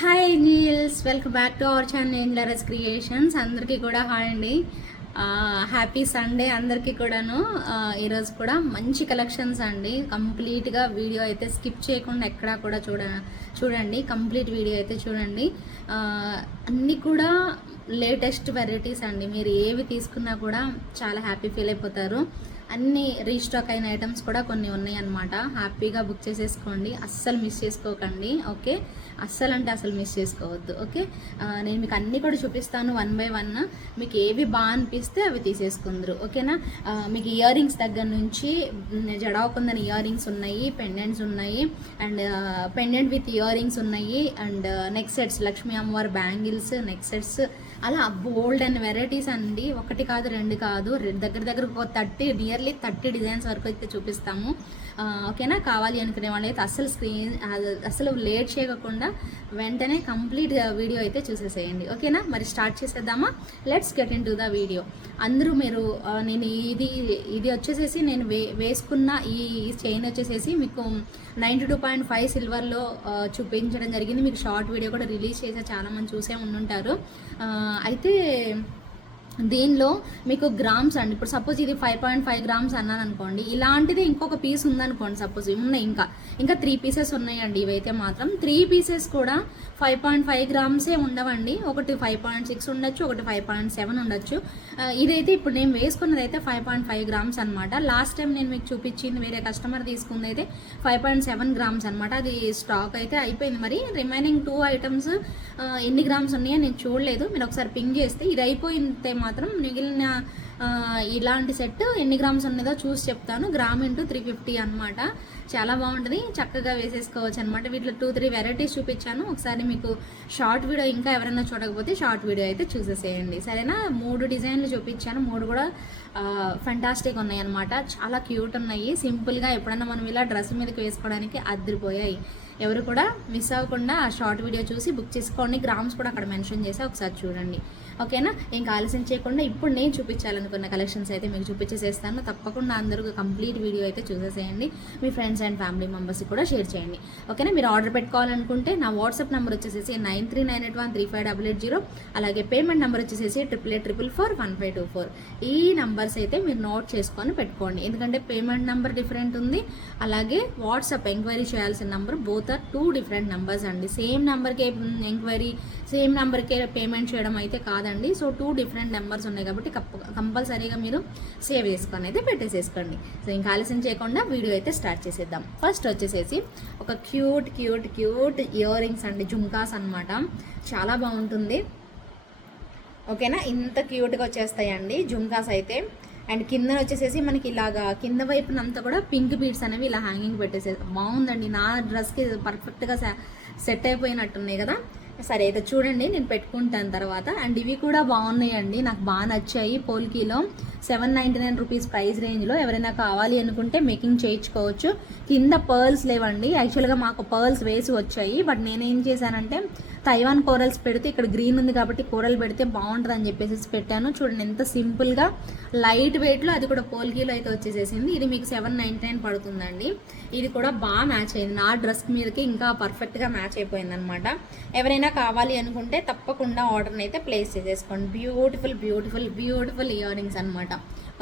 Hi angels, welcome back to our channel ఏంజిలరస్ creations. అందరికీ కూడా హాయ్ అండి. హ్యాపీ సండే అందరికీ కూడాను. ఈరోజు కూడా మంచి కలెక్షన్స్ అండి. కంప్లీట్గా వీడియో అయితే స్కిప్ చేయకుండా ఎక్కడా కూడా చూడండి. కంప్లీట్ వీడియో అయితే చూడండి. అన్నీ కూడా లేటెస్ట్ వెరైటీస్ అండి. మీరు ఏవి తీసుకున్నా కూడా చాలా హ్యాపీ ఫీల్ అయిపోతారు. అన్ని రీస్టాక్ అయిన ఐటమ్స్ కూడా కొన్ని ఉన్నాయి అన్నమాట. హ్యాపీగా బుక్ చేసేసుకోండి, అస్సలు మిస్ చేసుకోకండి. ఓకే, అస్సలు అంటే అసలు మిస్ చేసుకోవద్దు. ఓకే, నేను మీకు అన్నీ కూడా చూపిస్తాను వన్ బై వన్. మీకు ఏవి బాగా అనిపిస్తే అవి తీసేసుకుందరు. ఓకేనా. మీకు ఇయర్ రింగ్స్ దగ్గర నుంచి జడావుకుందని ఇయర్ రింగ్స్ ఉన్నాయి, పెండెంట్స్ ఉన్నాయి, and pendant with ear rings ఉన్నాయి, అండ్ నెక్ సెట్స్, లక్ష్మీ అమ్మవారి బ్యాంగిల్స్, నెక్ సెట్స్, అలా బోల్డ్ అండ్ వెరైటీస్ అండి. ఒకటి కాదు, రెండు కాదు, దగ్గర నియర్లీ 30 డిజైన్స్ వరకు అయితే చూపిస్తాము. ఓకేనా. కావాలి అనుకునే వాళ్ళు అయితే అసలు లేట్ చేయకుండా వెంటనే కంప్లీట్ వీడియో అయితే చూసేసేయండి. ఓకేనా. మరి స్టార్ట్ చేసేద్దామా? Let's get into the video. అందరూ మీరు నేను ఇది వచ్చేసేసి నేను వేసుకున్న ఈ చైన్ వచ్చేసేసి మీకు 92.5 సిల్వర్లో చూపించడం జరిగింది. మీకు షార్ట్ వీడియో కూడా రిలీజ్ చేసే చాలామంది చూసే ఉండుంటారు. అయితే దీనిలో మీకు గ్రామ్స్ అండి. ఇప్పుడు సపోజ్ ఇది 5.5 గ్రామ్స్ అన్నాను అనుకోండి, ఇలాంటిది ఇంకొక పీస్ ఉందనుకోండి. సపోజ్ ఉన్నాయి ఇంకా 3 పీసెస్ ఉన్నాయండి. ఇవైతే మాత్రం 3 పీసెస్ కూడా 5.5 గ్రామ్సే ఉండవండి. ఒకటి 5.6 ఉండొచ్చు, ఒకటి 5.7 ఉండొచ్చు. ఇదైతే ఇప్పుడు నేను వేసుకున్నది అయితే 5.5 గ్రామ్స్ అనమాట. లాస్ట్ టైం నేను మీకు చూపించింది వేరే కస్టమర్ తీసుకుంది అయితే 5.7 గ్రామ్స్ అనమాట. అది స్టాక్ అయితే అయిపోయింది. మరి రిమైనింగ్ 2 ఐటమ్స్ ఎన్ని గ్రామ్స్ ఉన్నాయో నేను చూడలేదు. మీరు ఒకసారి పింగ్ చేస్తే ఇది అయిపోయితే మాత్రం మిగిలిన ఇలాంటి సెట్ ఎన్ని గ్రామ్స్ ఉన్నదో చూసి చెప్తాను. గ్రామ్ ఇంటూ 350 అనమాట. చాలా బాగుంటుంది, చక్కగా వేసేసుకోవచ్చు అనమాట. వీటిలో 2-3 వెరైటీస్ చూపించాను. ఒకసారి మీకు షార్ట్ వీడియో ఇంకా ఎవరైనా చూడకపోతే షార్ట్ వీడియో అయితే చూసేసేయండి, సరేనా. 3 డిజైన్లు చూపించాను, 3 కూడా ఫెంటాస్టిక్ ఉన్నాయి అనమాట. చాలా క్యూట్ ఉన్నాయి. సింపుల్గా ఎప్పుడైనా మనం ఇలా డ్రెస్ మీదకి వేసుకోవడానికి అదిరిపోయాయి. ఎవరు కూడా మిస్ అవ్వకుండా ఆ షార్ట్ వీడియో చూసి బుక్ చేసుకోండి. గ్రామ్స్ కూడా అక్కడ మెన్షన్ చేసి ఒకసారి చూడండి. ఓకేనా. ఇంకా ఆలస్యం చేయకుండా ఇప్పుడు నేను చూపించాలనుకున్న కలెక్షన్స్ అయితే మీకు చూపించేసేస్తాను. తప్పకుండా అందరూ కంప్లీట్ వీడియో అయితే చూసేసేయండి. మీ ఫ్రెండ్స్ అండ్ ఫ్యామిలీ మెంబర్స్కి కూడా షేర్ చేయండి. ఓకేనా. మీరు ఆర్డర్ పెట్టుకోవాలనుకుంటే నా వాట్సాప్ నెంబర్ వచ్చేసేసి 9398135880. అలాగే పేమెంట్ నెంబర్ వచ్చేసేసి 8884441524. ఈ నంబర్స్ అయితే మీరు నోట్ చేసుకొని పెట్టుకోండి. ఎందుకంటే పేమెంట్ నెంబర్ డిఫరెంట్ ఉంది, అలాగే వాట్సాప్ ఎంక్వైరీ చేయాల్సిన number both are 2 different numbers అండి. సేమ్ నెంబర్కే ఎంక్వైరీ, సేమ్ నెంబర్కే పేమెంట్ చేయడం అయితే కాదండి. సో 2 డిఫరెంట్ నెంబర్స్ ఉన్నాయి కాబట్టి కంపల్సరీగా మీరు సేవ్ చేసుకొని అయితే పెట్టేసేసుకోండి. సో ఇంకా ఆలస్యం చేయకుండా వీడియో అయితే స్టార్ట్ చేసేద్దాం. ఫస్ట్ వచ్చేసేసి ఒక క్యూట్ ఇయర్ రింగ్స్ అండి, జుమ్కాస్ అనమాట. చాలా బాగుంటుంది. ఓకేనా. ఇంత క్యూట్గా వచ్చేస్తాయండి జుమ్కాస్ అయితే. అండ్ కింద వచ్చేసేసి మనకి ఇలాగా కింద వైపునంతా కూడా పింక్ బీడ్స్ అనేవి ఇలా హ్యాంగింగ్ పెట్టేసేది బాగుందండి. నా డ్రెస్కి పర్ఫెక్ట్గా సెట్ అయిపోయినట్టున్నాయి కదా. సరే అయితే చూడండి, నేను పెట్టుకుంటాను తర్వాత. అండ్ ఇవి కూడా బాగున్నాయండి, నాకు బాగా నచ్చాయి. పోల్కీలో 799 రూపీస్ ప్రైస్ రేంజ్లో ఎవరైనా కావాలి అనుకుంటే మేకింగ్ చేయించుకోవచ్చు. కింద పర్ల్స్ లేవండి. యాక్చువల్గా మాకు పర్ల్స్ వేసి వచ్చాయి, బట్ నేనేం చేశానంటే తైవాన్ కోరల్స్ పెడితే ఇక్కడ గ్రీన్ ఉంది కాబట్టి కోరల్ పెడితే బాగుంటుంది అని చెప్పేసి పెట్టాను. చూడండి ఎంత సింపుల్గా లైట్ వెయిట్లో, అది కూడా పోల్కీలో అయితే వచ్చేసేసింది. ఇది మీకు 799 పడుతుందండి. ఇది కూడా బాగా మ్యాచ్ అయింది నా డ్రెస్ మీదకి, ఇంకా పర్ఫెక్ట్గా మ్యాచ్ అయిపోయింది అనమాట. ఎవరైనా కావాలి అనుకుంటే తప్పకుండా ఆర్డర్ని అయితే ప్లేస్ చేసేసుకోండి. బ్యూటిఫుల్ ఇయర్ రింగ్స్ అనమాట.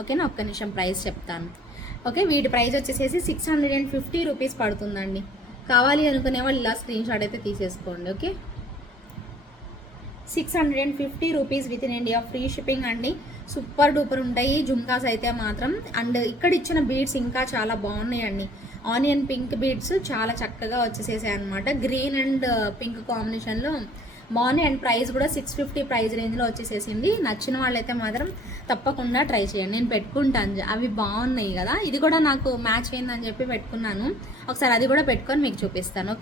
ఓకేనా. ఒక్క నిమిషం ప్రైస్ చెప్తాను. ఓకే, వీటి ప్రైస్ వచ్చేసేసి 650 రూపీస్ పడుతుందండి. కావాలి అనుకునే వాళ్ళు ఇలా స్క్రీన్ షాట్ అయితే తీసేసుకోండి. Okay, 650 rupees within India, free shipping అండి. సూపర్ డూపర్ ఉంటాయి జుమ్కాస్ అయితే మాత్రం. అండ్ ఇక్కడ ఇచ్చిన బీడ్స్ ఇంకా చాలా బాగున్నాయండి. ఆనియన్ పింక్ బీడ్స్ చాలా చక్కగా వచ్చేసేసాయి అనమాట. గ్రీన్ అండ్ పింక్ కాంబినేషన్లో బాగున్నాయి. అండ్ ప్రైస్ కూడా 650 ప్రైస్ రేంజ్లో వచ్చేసేసింది. నచ్చిన వాళ్ళైతే మాత్రం తప్పకుండా ట్రై చేయండి. నేను పెట్టుకుంటాను, అవి బాగున్నాయి కదా. ఇది కూడా నాకు మ్యాచ్ అయిందని చెప్పి పెట్టుకున్నాను. ఒకసారి అది కూడా పెట్టుకొని మీకు చూపిస్తాను.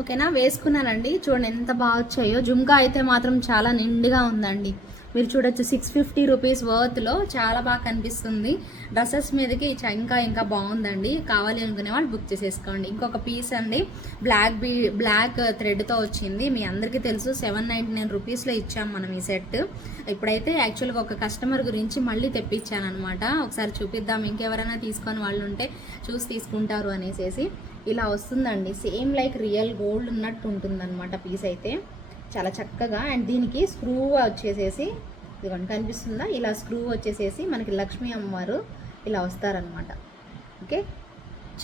ఓకేనా. వేసుకున్నానండి, చూడండి ఎంత బాగా వచ్చాయో. జుమ్కా అయితే మాత్రం చాలా నిండుగా ఉందండి. మీరు చూడొచ్చు 650 రూపీస్ వర్త్లో చాలా బాగా కనిపిస్తుంది. డ్రెస్సెస్ మీదకి ఇంకా బాగుందండి. కావాలి అనుకునే వాళ్ళు బుక్ చేసేసుకోండి. ఇంకొక పీస్ అండి, బ్లాక్ థ్రెడ్తో వచ్చింది. మీ అందరికీ తెలుసు 799 రూపీస్లో ఇచ్చాం మనం ఈ సెట్. ఇప్పుడైతే యాక్చువల్గా ఒక కస్టమర్ గురించి మళ్ళీ తెప్పించాను అనమాట. ఒకసారి చూపిద్దాం, ఇంకెవరైనా తీసుకొని వాళ్ళు ఉంటే చూసి తీసుకుంటారు అనేసి. ఇలా వస్తుందండి. సేమ్ లైక్ రియల్ గోల్డ్ ఉన్నట్టు ఉంటుందన్నమాట పీస్ అయితే చాలా చక్కగా. అండ్ దీనికి స్క్రూ వచ్చేసేసి ఇదిగోండి కనిపిస్తుందా, ఇలా స్క్రూ వచ్చేసేసి మనకి లక్ష్మీ అమ్మవారు ఇలా వస్తారనమాట. ఓకే,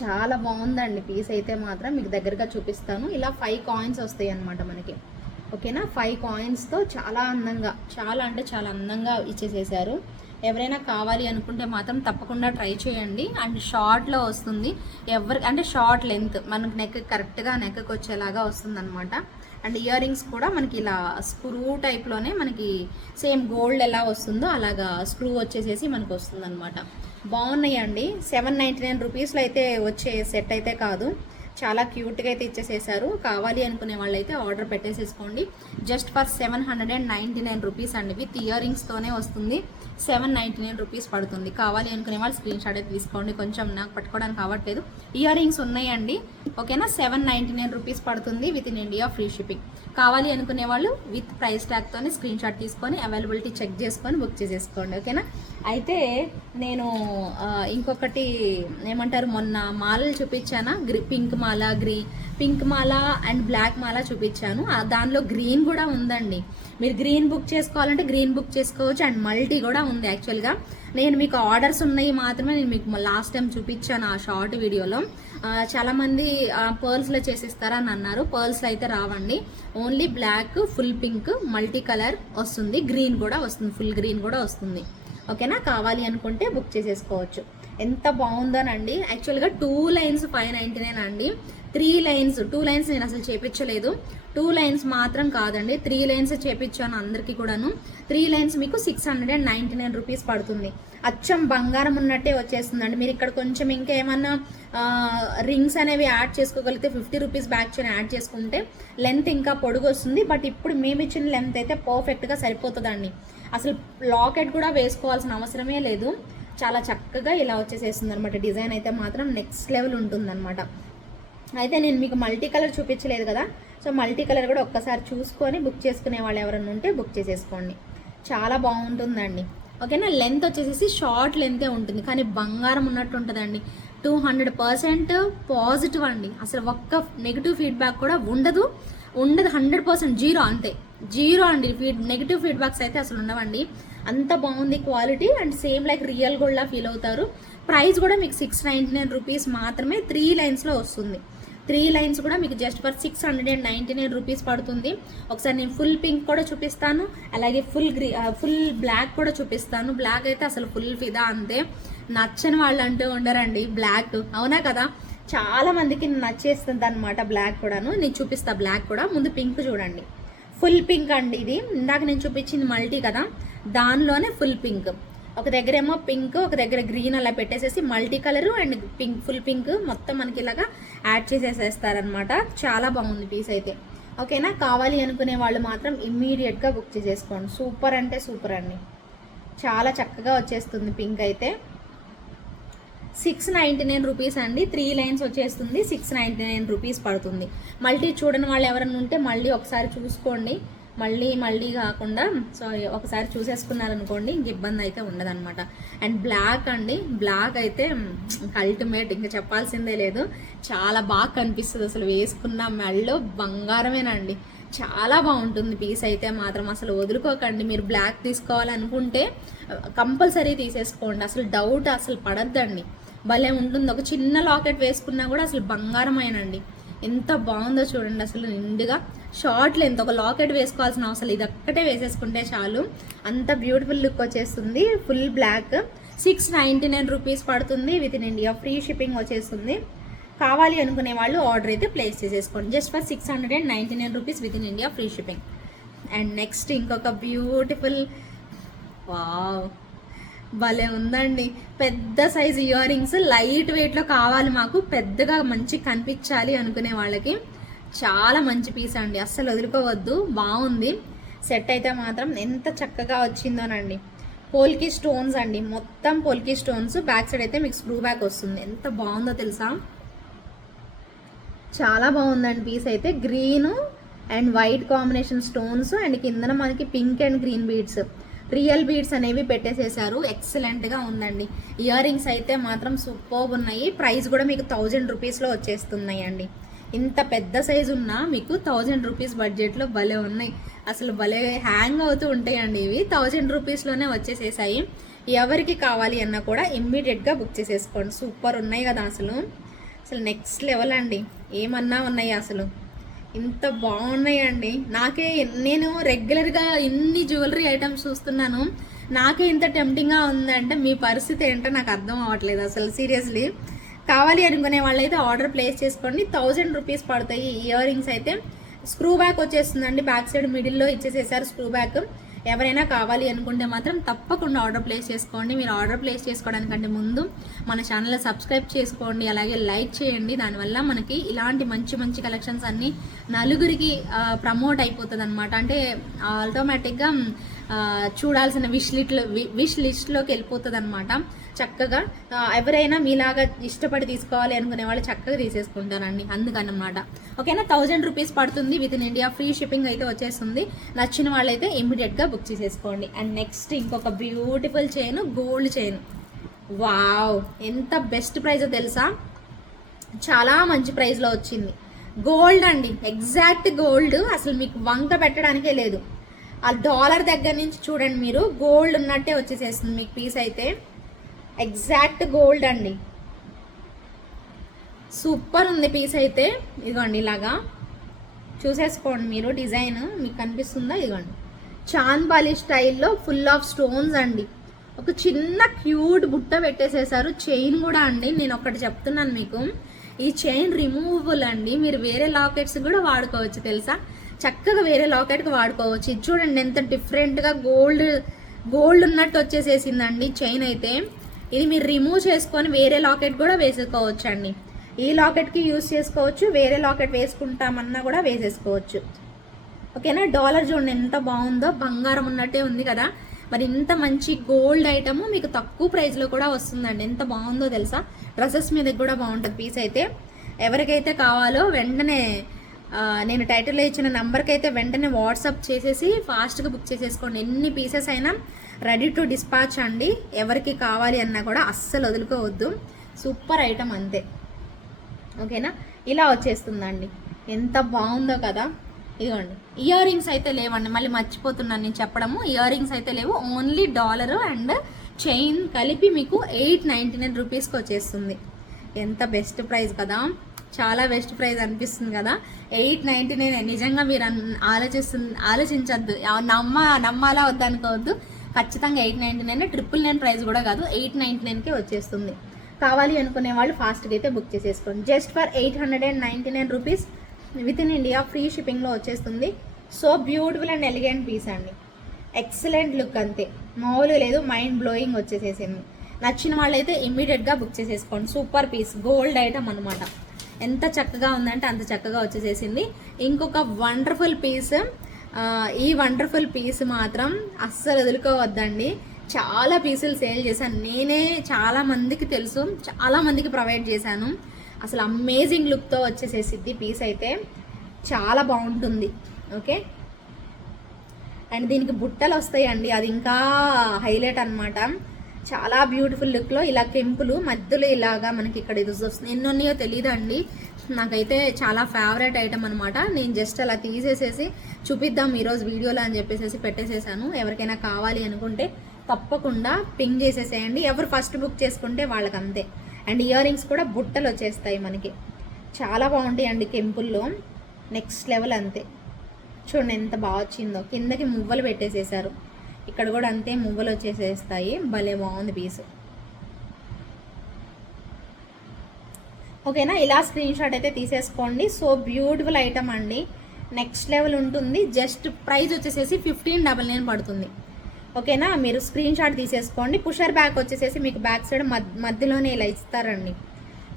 చాలా బాగుందండి పీస్ అయితే మాత్రం. మీకు దగ్గరగా చూపిస్తాను. ఇలా 5 కాయిన్స్ వస్తాయి అన్నమాట మనకి. ఓకేనా, 5 కాయిన్స్తో చాలా అందంగా, చాలా అంటే చాలా అందంగా ఇచ్చేసేసారు. ఎవరైనా కావాలి అనుకుంటే మాత్రం తప్పకుండా ట్రై చేయండి. అండ్ షార్ట్లో వస్తుంది, ఎవరికి అంటే షార్ట్ లెంత్ మనకి నెక్ కరెక్ట్గా నెక్కి వచ్చేలాగా వస్తుంది అనమాట. అండ్ ఇయర్ రింగ్స్ కూడా మనకి ఇలా స్క్రూ టైప్లోనే మనకి సేమ్ గోల్డ్ ఎలా వస్తుందో అలాగా స్క్రూ వచ్చేసేసి మనకు వస్తుంది అనమాట. బాగున్నాయండి. 799 రూపీస్లో అయితే వచ్చే సెట్ అయితే కాదు, చాలా క్యూట్గా అయితే ఇచ్చేసేసారు. కావాలి అనుకునే వాళ్ళు అయితే ఆర్డర్ పెట్టేసేసుకోండి. జస్ట్ ఫర్ 799 రూపీస్ అండి. విత్ ఇయర్ రింగ్స్తోనే వస్తుంది. 799 రూపీస్ పడుతుంది. కావాలి అనుకునే వాళ్ళు స్క్రీన్ షాట్ అయితే తీసుకోండి. కొంచెం నాకు పట్టుకోవడానికి అవ్వట్లేదు. ఇయర్ రింగ్స్ ఉన్నాయండి. ఓకేనా, 799 రూపీస్ పడుతుంది with in India free shipping. కావాలి అనుకునే వాళ్ళు విత్ ప్రైస్ ట్యాగ్తోనే స్క్రీన్ షాట్ తీసుకొని అవైలబిలిటీ చెక్ చేసుకొని బుక్ చేసేసుకోండి. ఓకేనా, అయితే నేను ఇంకొకటి ఏమంటారు, మొన్న మాలలు చూపించానా, పింక్ మాల అండ్ బ్లాక్ మాల చూపించాను. దానిలో గ్రీన్ కూడా ఉందండి. మీరు గ్రీన్ బుక్ చేసుకోవాలంటే గ్రీన్ బుక్ చేసుకోవచ్చు. అండ్ మల్టీ కూడా ఉంది. యాక్చువల్గా నేను మీకు ఆర్డర్స్ ఉన్నాయి మాత్రమే నేను మీకు లాస్ట్ టైం చూపించాను ఆ షార్ట్ వీడియోలో. చాలామంది పర్ల్స్లో చేసిస్తారని అన్నారు. పర్ల్స్లో అయితే రావండి. Only black, full pink, multi colour వస్తుంది. గ్రీన్ కూడా వస్తుంది, ఫుల్ గ్రీన్ కూడా వస్తుంది. ఓకేనా, కావాలి అనుకుంటే బుక్ చేసేసుకోవచ్చు. ఎంత బాగుందోనండి. యాక్చువల్గా 2 లైన్స్ 599 అండి. 2 లైన్స్ నేను అసలు చేపించలేదు. 2 లైన్స్ మాత్రం కాదండి, 3 లైన్స్ చేపించాను అందరికీ కూడాను. 3 లైన్స్ మీకు 699 రూపీస్ పడుతుంది. అచ్చం బంగారం ఉన్నట్టే వచ్చేస్తుందండి. మీరు ఇక్కడ కొంచెం ఇంకేమన్నా రింగ్స్ అనేవి యాడ్ చేసుకోగలిగితే 50 రూపీస్ బ్యాక్ చైన్ యాడ్ చేసుకుంటే లెంత్ ఇంకా పొడుగు వస్తుంది. బట్ ఇప్పుడు మేము ఇచ్చిన లెంత్ అయితే పర్ఫెక్ట్గా సరిపోతుందండి. అసలు లాకెట్ కూడా వేసుకోవాల్సిన అవసరమే లేదు. చాలా చక్కగా ఇలా వచ్చేసేస్తుంది అనమాట. డిజైన్ అయితే మాత్రం నెక్స్ట్ లెవెల్ ఉంటుందన్నమాట. అయితే నేను మీకు మల్టీ కలర్ చూపించలేదు కదా, సో మల్టీ కలర్ కూడా ఒక్కసారి చూసుకొని బుక్ చేసుకునే వాళ్ళు ఎవరైనా ఉంటే బుక్ చేసేసుకోండి. చాలా బాగుంటుందండి. ఓకేనా, లెంత్ వచ్చేసేసి షార్ట్ లెంతే ఉంటుంది, కానీ బంగారం ఉన్నట్టు ఉంటుందండి. 200% పాజిటివ్ అండి. అసలు ఒక్క నెగిటివ్ ఫీడ్బ్యాక్ కూడా ఉండదు. 100% జీరో, అంతే జీరో అండి. నెగిటివ్ ఫీడ్బ్యాక్స్ అయితే అసలు ఉండవండి. అంత బాగుంది quality. And same like real గోల్డ్లా ఫీల్ అవుతారు. ప్రైస్ కూడా మీకు 699 రూపీస్ మాత్రమే. 3 లైన్స్లో వస్తుంది. 3 లైన్స్ కూడా మీకు జస్ట్ ఫర్ 699 రూపీస్ పడుతుంది. ఒకసారి నేను ఫుల్ పింక్ కూడా చూపిస్తాను, అలాగే ఫుల్ బ్లాక్ కూడా చూపిస్తాను. బ్లాక్ అయితే అసలు ఫుల్ ఫిదా, అంతే. నచ్చని వాళ్ళు అంటూ ఉండరండి బ్లాక్, అవునా కదా. చాలా మందికి నచ్చేస్తుంది అనమాట బ్లాక్ కూడాను. నేను చూపిస్తా బ్లాక్ కూడా. ముందు పింక్ చూడండి, ఫుల్ పింక్ అండి. ఇది ఇందాక నేను చూపించింది మల్టీ కదా, దానిలోనే ఫుల్ పింక్. ఒక దగ్గర ఏమో పింక్, ఒక దగ్గర గ్రీన్ అలా పెట్టేసేసి multi colour and pink, full pink మొత్తం మనకి ఇలాగా యాడ్ చేసేసేస్తారనమాట. చాలా బాగుంది పీస్ అయితే. ఓకేనా, కావాలి అనుకునే వాళ్ళు మాత్రం ఇమ్మీడియట్గా బుక్ చేసేసుకోండి. సూపర్ అంటే సూపర్ అండి. చాలా చక్కగా వచ్చేస్తుంది పింక్ అయితే. 699 రూపీస్ అండి. 3 లైన్స్ వచ్చేస్తుంది. 699 రూపీస్ పడుతుంది. మల్టీ చూడని వాళ్ళు ఎవరైనా ఉంటే మళ్ళీ ఒకసారి చూసుకోండి. మళ్ళీ కాకుండా సో ఒకసారి చూసేసుకున్నారనుకోండి ఇంక ఇబ్బంది అయితే ఉండదన్నమాట. అండ్ బ్లాక్ అండి, బ్లాక్ అయితే అల్టిమేట్, ఇంకా చెప్పాల్సిందే లేదు. చాలా బాగా కనిపిస్తుంది అసలు. వేసుకున్న మెళ్ళో బంగారమేనండి. చాలా బాగుంటుంది పీస్ అయితే మాత్రం. అసలు వదులుకోకండి. మీరు బ్లాక్ తీసుకోవాలనుకుంటే కంపల్సరీ తీసేసుకోండి. అసలు డౌట్ అసలు పడద్దండి. భలే ఉంటుంది. ఒక చిన్న లాకెట్ వేసుకున్నా కూడా అసలు బంగారమేనండి. ఎంత బాగుందో చూడండి. అసలు నిండుగా షార్ట్ లెంత్, ఒక లాకెట్ వేసుకోవాల్సిన అవసరం, ఇది ఒక్కటే వేసేసుకుంటే చాలు. అంత బ్యూటిఫుల్ లుక్ వచ్చేస్తుంది. ఫుల్ బ్లాక్ 699 రూపీస్ పడుతుంది. With in India free shipping వచ్చేస్తుంది. కావాలి అనుకునే వాళ్ళు ఆర్డర్ అయితే ప్లేస్ చేసేసుకోండి. Just for 699 rupees within India free shipping. And next ఇంకొక బ్యూటిఫుల్, వావ్ భలే ఉందండి. పెద్ద సైజ్ ఇయర్ రింగ్స్, లైట్ వెయిట్లో కావాలి మాకు, పెద్దగా మంచి కనిపించాలి అనుకునే వాళ్ళకి చాలా మంచి పీస్ అండి. అస్సలు వదులుకోవద్దు. బాగుంది సెట్ అయితే మాత్రం. ఎంత చక్కగా వచ్చిందోనండి. పోల్కి స్టోన్స్ అండి, మొత్తం పోల్కి స్టోన్స్. బ్యాక్ సైడ్ అయితే మీకు స్క్రూ బ్యాక్ వస్తుంది. ఎంత బాగుందో తెలుసా. చాలా బాగుందండి పీస్ అయితే. Green and white combination stones and కిందన మనకి pink and green beads. Real beads అనేవి పెట్టేసేసారు. ఎక్సలెంట్గా ఉందండి. ఇయర్ రింగ్స్ అయితే మాత్రం సూపర్గా ఉన్నాయి. ప్రైస్ కూడా మీకు 1000 రూపీస్లో వచ్చేస్తున్నాయి అండి. ఇంత పెద్ద సైజు ఉన్నా మీకు 1000 రూపీస్ బడ్జెట్లో భలే ఉన్నాయి. అసలు భలే హ్యాంగ్ అవుతూ ఉంటాయండి. ఇవి 1000 రూపీస్లోనే వచ్చేసేసాయి. ఎవరికి కావాలి అన్నా కూడా ఇమ్మీడియట్గా బుక్ చేసేసుకోండి. సూపర్ ఉన్నాయి కదా అసలు నెక్స్ట్ లెవెల్ అండి. ఏమన్నా ఉన్నాయి అసలు ఇంత బాగున్నాయండి. నేను రెగ్యులర్గా ఇన్ని జ్యువెలరీ ఐటమ్స్ చూస్తున్నాను, నాకే ఇంత టెంప్టింగ్గా ఉందంటే మీ పరిస్థితి ఏంటో నాకు అర్థం అవ్వట్లేదు అసలు. సీరియస్లీ కావాలి అనుకునే వాళ్ళైతే ఆర్డర్ ప్లేస్ చేసుకోండి. 1000 రూపీస్ పడతాయి. ఇయర్ రింగ్స్ అయితే స్క్రూ బ్యాక్ వచ్చేస్తుందండి. బ్యాక్ సైడ్ మిడిల్లో ఇచ్చేసేసారు స్క్రూ బ్యాక్. ఎవరైనా కావాలి అనుకుంటే మాత్రం తప్పకుండా ఆర్డర్ ప్లేస్ చేసుకోండి. మీరు ఆర్డర్ ప్లేస్ చేసుకోవడానికంటే ముందు మన ఛానల్ సబ్స్క్రైబ్ చేసుకోండి, అలాగే లైక్ చేయండి. దానివల్ల మనకి ఇలాంటి మంచి మంచి కలెక్షన్స్ అన్నీ నలుగురికి ప్రమోట్ అయిపోతుంది అనమాట. అంటే ఆటోమేటిక్గా చూడాల్సిన విష్ లిస్ట్లోకి వెళ్ళిపోతుంది అనమాట. చక్కగా ఎవరైనా మీలాగా ఇష్టపడి తీసుకోవాలి అనుకునే వాళ్ళు చక్కగా తీసేసుకుంటారండి. అందుకన్నమాట. ఓకేనా, 1000 రూపీస్ పడుతుంది. With in India free shipping అయితే వచ్చేస్తుంది. నచ్చిన వాళ్ళైతే ఇమ్మీడియట్గా బుక్ చేసేసుకోండి. అండ్ నెక్స్ట్ ఇంకొక beautiful chain, gold chain. Wow, ఎంత బెస్ట్ ప్రైస్ తెలుసా, చాలా మంచి ప్రైస్లో వచ్చింది. గోల్డ్ అండి, ఎగ్జాక్ట్ గోల్డ్. అసలు మీకు వంక పెట్టడానికే లేదు. ఆ డాలర్ దగ్గర నుంచి చూడండి మీరు, గోల్డ్ ఉన్నట్టే వచ్చేసేస్తుంది మీకు పీస్ అయితే. ఎగ్జాక్ట్ గోల్డ్ అండి. సూపర్ ఉంది పీస్ అయితే. ఇదిగోండి ఇలాగా చూసేసుకోండి మీరు. డిజైన్ మీకు కనిపిస్తుందా? ఇదిగోండి చాంద్బాలి స్టైల్లో ఫుల్ ఆఫ్ స్టోన్స్ అండి. ఒక చిన్న క్యూట్ బుట్ట పెట్టేసేసారు. చైన్ కూడా అండి, నేను ఒకటి చెప్తున్నాను మీకు, ఈ చైన్ రిమూవబుల్ అండి. మీరు వేరే లాకెట్స్ కూడా వాడుకోవచ్చు తెలుసా, చక్కగా వేరే లాకెట్కి వాడుకోవచ్చు. ఇది చూడండి ఎంత డిఫరెంట్గా గోల్డ్ ఉన్నట్టు వచ్చేసేసిందండి చైన్ అయితే. ఇది మీరు రిమూవ్ చేసుకొని వేరే లాకెట్ కూడా వేసుకోవచ్చు అండి. ఈ లాకెట్కి యూజ్ చేసుకోవచ్చు, వేరే లాకెట్ వేసుకుంటామన్నా కూడా వేసేసుకోవచ్చు. ఓకేనా, డాలర్ చూడండి ఎంత బాగుందో, బంగారం ఉన్నట్టే ఉంది కదా. మరి ఇంత మంచి గోల్డ్ ఐటమ్ మీకు తక్కువ ప్రైస్లో కూడా వస్తుందండి. ఎంత బాగుందో తెలుసా. డ్రెస్సెస్ మీద కూడా బాగుంటుంది పీస్ అయితే. ఎవరికైతే కావాలో వెంటనే నేను టైటిల్లో ఇచ్చిన నెంబర్కి అయితే వెంటనే వాట్సాప్ చేసేసి ఫాస్ట్గా బుక్ చేసేసుకోండి. ఎన్ని పీసెస్ అయినా రెడీ టు డిస్పాచ్ అండి. ఎవరికి కావాలి అన్నా కూడా అస్సలు వదులుకోవద్దు. సూపర్ ఐటమ్ అంతే. ఓకేనా, ఇలా వచ్చేస్తుందండి. ఎంత బాగుందో కదా. ఇదిగోండి ఇయర్ రింగ్స్ అయితే లేవండి, మళ్ళీ మర్చిపోతున్నాను నేను చెప్పడము. ఇయర్ రింగ్స్ అయితే లేవు, ఓన్లీ డాలర్ అండ్ చైన్ కలిపి మీకు 899 రూపీస్కి వచ్చేస్తుంది. ఎంత బెస్ట్ ప్రైస్ కదా, చాలా బెస్ట్ ప్రైస్ అనిపిస్తుంది కదా. 899. నిజంగా మీరు ఆలోచించద్దు, నమ్మాలా వద్దనుకోవద్దు. ఖచ్చితంగా 899, 999 ప్రైస్ కూడా కాదు, 899కే వచ్చేస్తుంది. కావాలి అనుకునే వాళ్ళు ఫాస్ట్గా అయితే బుక్ చేసేసుకోండి. Just for 899 rupees within India free షిప్పింగ్లో వచ్చేస్తుంది. So beautiful and elegant piece అండి. ఎక్సలెంట్ లుక్ అంతే, మామూలుగా లేదు, మైండ్ బ్లోయింగ్ వచ్చేసేసింది. నచ్చిన వాళ్ళైతే ఇమ్మీడియట్గా బుక్ చేసేసుకోండి. సూపర్ పీస్, గోల్డ్ ఐటమ్ అనమాట. ఎంత చక్కగా ఉందంటే అంత చక్కగా వచ్చేసేసింది. ఇంకొక వండర్ఫుల్ పీస్, ఈ వండర్ఫుల్ పీస్ మాత్రం అస్సలు వదులుకోవద్దండి. చాలా పీసులు సేల్ చేశాను నేనే, చాలా మందికి తెలుసు, చాలా మందికి ప్రొవైడ్ చేశాను. అసలు అమేజింగ్ లుక్తో వచ్చేసేసిద్ది పీస్ అయితే, చాలా బాగుంటుంది. ఓకే, అండ్ దీనికి బుట్టలు వస్తాయండి, అది ఇంకా హైలైట్ అనమాట. చాలా బ్యూటిఫుల్ లుక్లో ఇలా కెంపులు మధ్యలో ఇలాగా మనకి ఇక్కడ ఇది వస్తుంది. ఎన్ని ఉన్నాయో తెలియదు అండి, నాకైతే చాలా ఫేవరెట్ ఐటమ్ అనమాట. నేను జస్ట్ అలా తీసేసేసి చూపిద్దాం ఈరోజు వీడియోలో అని చెప్పేసి పెట్టేసేసాను. ఎవరికైనా కావాలి అనుకుంటే తప్పకుండా పింగ్ చేసేసేయండి. ఎవరు ఫస్ట్ బుక్ చేసుకుంటే వాళ్ళకి అంతే. అండ్ ఇయర్ రింగ్స్ కూడా బుట్టలు వచ్చేస్తాయి మనకి, చాలా బాగుంటాయి అండి కెంపుల్లో. నెక్స్ట్ లెవెల్ అంతే. చూడండి ఎంత బాగా వచ్చిందో, కిందకి మువ్వలు పెట్టేసేసారు, ఇక్కడ కూడా అంతే మువ్వలు వచ్చేసేస్తాయి. భలే బాగుంది పీసు. ఓకేనా, ఇలా స్క్రీన్ షాట్ అయితే తీసేసుకోండి. సో బ్యూటిఫుల్ ఐటమ్ అండి, నెక్స్ట్ లెవెల్ ఉంటుంది. జస్ట్ ప్రైస్ వచ్చేసేసి 1599 పడుతుంది. ఓకేనా, మీరు స్క్రీన్ షాట్ తీసేసుకోండి. పుషర్ బ్యాక్ వచ్చేసేసి మీకు బ్యాక్ సైడ్ మధ్యలోనే ఇలా ఇస్తారండి.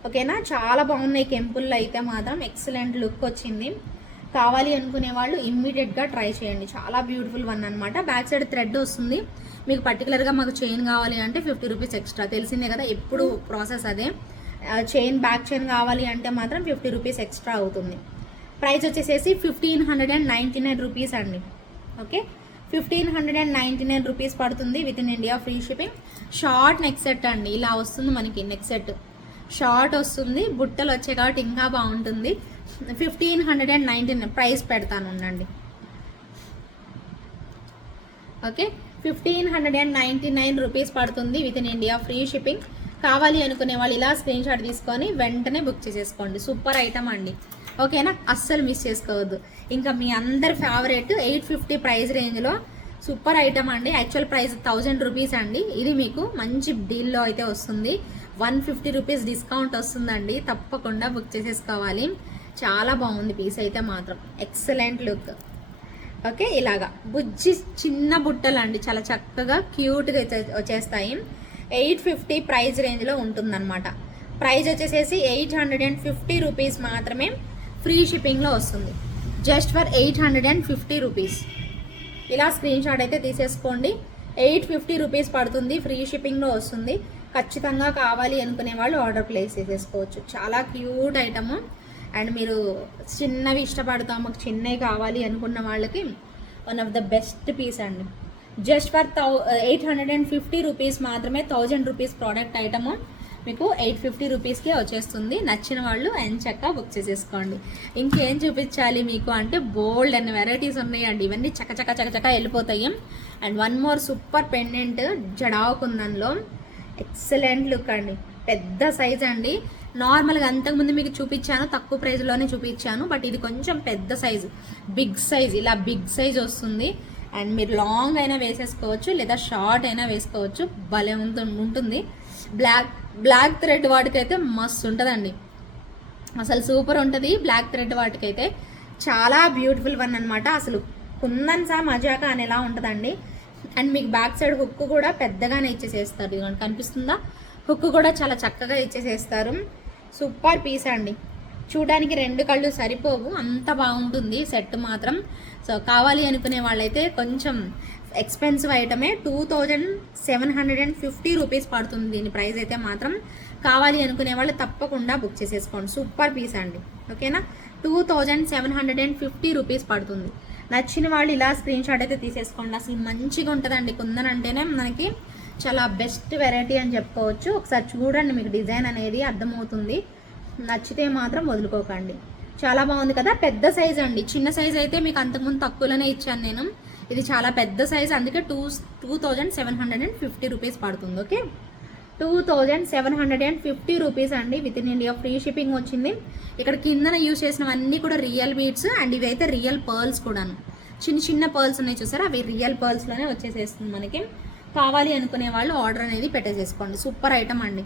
ఓకేనా, చాలా బాగున్నాయి కెంపుల్లో అయితే మాత్రం. ఎక్సలెంట్ లుక్ వచ్చింది. కావాలి అనుకునే వాళ్ళు ఇమ్మీడియట్గా ట్రై చేయండి. చాలా బ్యూటిఫుల్ వన్ అనమాట. బ్యాక్ సైడ్ థ్రెడ్ వస్తుంది. మీకు పర్టికులర్గా మాకు చైన్ కావాలి అంటే 50 రూపీస్ ఎక్స్ట్రా, తెలిసిందే కదా, ఎప్పుడు ప్రాసెస్ అదే. చైన్ బ్యాక్ చైన్ కావాలి అంటే మాత్రం 50 రూపీస్ ఎక్స్ట్రా అవుతుంది. ప్రైస్ వచ్చేసేసి 1599 రూపీస్ అండి. ఓకే, 1599 రూపీస్ పడుతుంది with in India free shipping. Short neck set అండి, ఇలా వస్తుంది మనకి నెక్ సెట్. షార్ట్ వస్తుంది, బుట్టలు వచ్చాయి కాబట్టి ఇంకా బాగుంటుంది. 1599 ప్రైస్ పెడతాను ఉండండి. ఓకే, 1599 రూపీస్ పడుతుంది with in India free shipping. కావాలి అనుకునే వాళ్ళు ఇలా స్క్రీన్ షాట్ తీసుకొని వెంటనే బుక్ చేసేసుకోండి. సూపర్ ఐటమ్ అండి, ఓకేనా, అస్సలు మిస్ చేసుకోవద్దు. ఇంకా మీ అందరి ఫేవరెట్ 850 ప్రైస్ రేంజ్లో సూపర్ ఐటమ్ అండి. యాక్చువల్ ప్రైస్ 1000 రూపీస్ అండి. ఇది మీకు మంచి డీల్లో అయితే వస్తుంది. 150 రూపీస్ డిస్కౌంట్ వస్తుందండి. తప్పకుండా బుక్ చేసేసుకోవాలి. చాలా బాగుంది పీస్ అయితే మాత్రం, ఎక్సలెంట్ లుక్. ఓకే, ఇలాగా బుజ్జి చిన్న బుట్టలు అండి, చాలా చక్కగా క్యూట్గా వచ్చేస్తాయి. 850 ప్రైస్ రేంజ్లో ఉంటుందన్నమాట. ప్రైస్ వచ్చేసేసి 850 రూపీస్ మాత్రమే ఫ్రీ షిప్పింగ్లో వస్తుంది. Just for 850 rupees. ఇలా స్క్రీన్ షాట్ అయితే తీసేసుకోండి. 850 రూపీస్ పడుతుంది, ఫ్రీ షిప్పింగ్లో వస్తుంది. ఖచ్చితంగా కావాలి అనుకునే వాళ్ళు ఆర్డర్ ప్లేస్ చేసేసుకోవచ్చు. చాలా క్యూట్ ఐటమ్ అండ్ మీరు చిన్నవి ఇష్టపడతాం, మాకు చిన్నవి కావాలి అనుకున్న వాళ్ళకి one of the best piece అండి. జస్ట్ ఫర్ 850 రూపీస్ మాత్రమే 1000 రూపీస్ ప్రోడక్ట్ ఐటమ్ మీకు 850 రూపీస్కే వచ్చేస్తుంది. నచ్చిన వాళ్ళు ఎంచక్కా బుక్ చేసేసుకోండి. ఇంకేం చూపించాలి మీకు అంటే బోల్డ్ అండ్ వెరైటీస్ ఉన్నాయండి. ఇవన్నీ చక్క వెళ్ళిపోతాయి. And one more super pendant జడావు కుందన్లో ఎక్సలెంట్ లుక్ అండి, పెద్ద సైజ్ అండి. నార్మల్గా అంతకుముందు మీకు చూపించాను, తక్కువ ప్రైస్లోనే చూపించాను, బట్ ఇది కొంచెం పెద్ద సైజు, బిగ్ సైజ్. ఇలా బిగ్ సైజ్ వస్తుంది. అండ్ మీరు లాంగ్ అయినా వేసేసుకోవచ్చు లేదా షార్ట్ అయినా వేసుకోవచ్చు. భలే ఉంటుంది. బ్లాక్ థ్రెడ్ వాటికైతే మస్తు ఉంటుందండి, అసలు సూపర్ ఉంటుంది. బ్లాక్ థ్రెడ్ వాటికైతే చాలా బ్యూటిఫుల్ వన్ అనమాట. అసలు కుందన్ సా మజాకా అనేలా ఉంటుందండి. అండ్ మీకు బ్యాక్ సైడ్ హుక్ కూడా పెద్దగానే ఇచ్చేసేస్తారు. ఇదిగోండి కనిపిస్తుందా, హుక్ కూడా చాలా చక్కగా ఇచ్చేసేస్తారు. సూపర్ పీస్ అండి, చూడడానికి 2 కళ్ళు సరిపోవు, అంత బాగుంటుంది సెట్ మాత్రం. సో కావాలి అనుకునే వాళ్ళైతే కొంచెం ఎక్స్పెన్సివ్ ఐటమే, 2750 రూపీస్ పడుతుంది దీని ప్రైస్ అయితే మాత్రం. కావాలి అనుకునే వాళ్ళు తప్పకుండా బుక్ చేసేసుకోండి. సూపర్ పీస్ అండి, ఓకేనా. 2750 రూపీస్ పడుతుంది. నచ్చిన వాళ్ళు ఇలా స్క్రీన్ షాట్ అయితే తీసేసుకోండి. అసలు మంచిగా ఉంటుందండి. కుందన్ అంటేనే మనకి చాలా బెస్ట్ వెరైటీ అని చెప్పుకోవచ్చు. ఒకసారి చూడండి, మీకు డిజైన్ అనేది అర్థమవుతుంది. నచ్చితే మాత్రం వదులుకోకండి. చాలా బాగుంది కదా, పెద్ద సైజ్ అండి. చిన్న సైజ్ అయితే మీకు అంతకుముందు తక్కువలోనే ఇచ్చాను నేను. ఇది చాలా పెద్ద సైజ్, అందుకే 2750 రూపీస్ పడుతుంది. ఓకే, 2750 రూపీస్ అండి with in India free shipping వచ్చింది. ఇక్కడ కిందన యూజ్ చేసినవన్నీ కూడా రియల్ బీడ్స్ అండ్ ఇవి అయితే రియల్ పర్ల్స్ కూడాను. చిన్న పర్ల్స్ ఉన్నాయి చూసారా, అవి రియల్ పర్ల్స్లోనే వచ్చేసేస్తుంది మనకి. కావాలి అనుకునే వాళ్ళు ఆర్డర్ అనేది పెట్టేసేసుకోండి. సూపర్ ఐటమ్ అండి,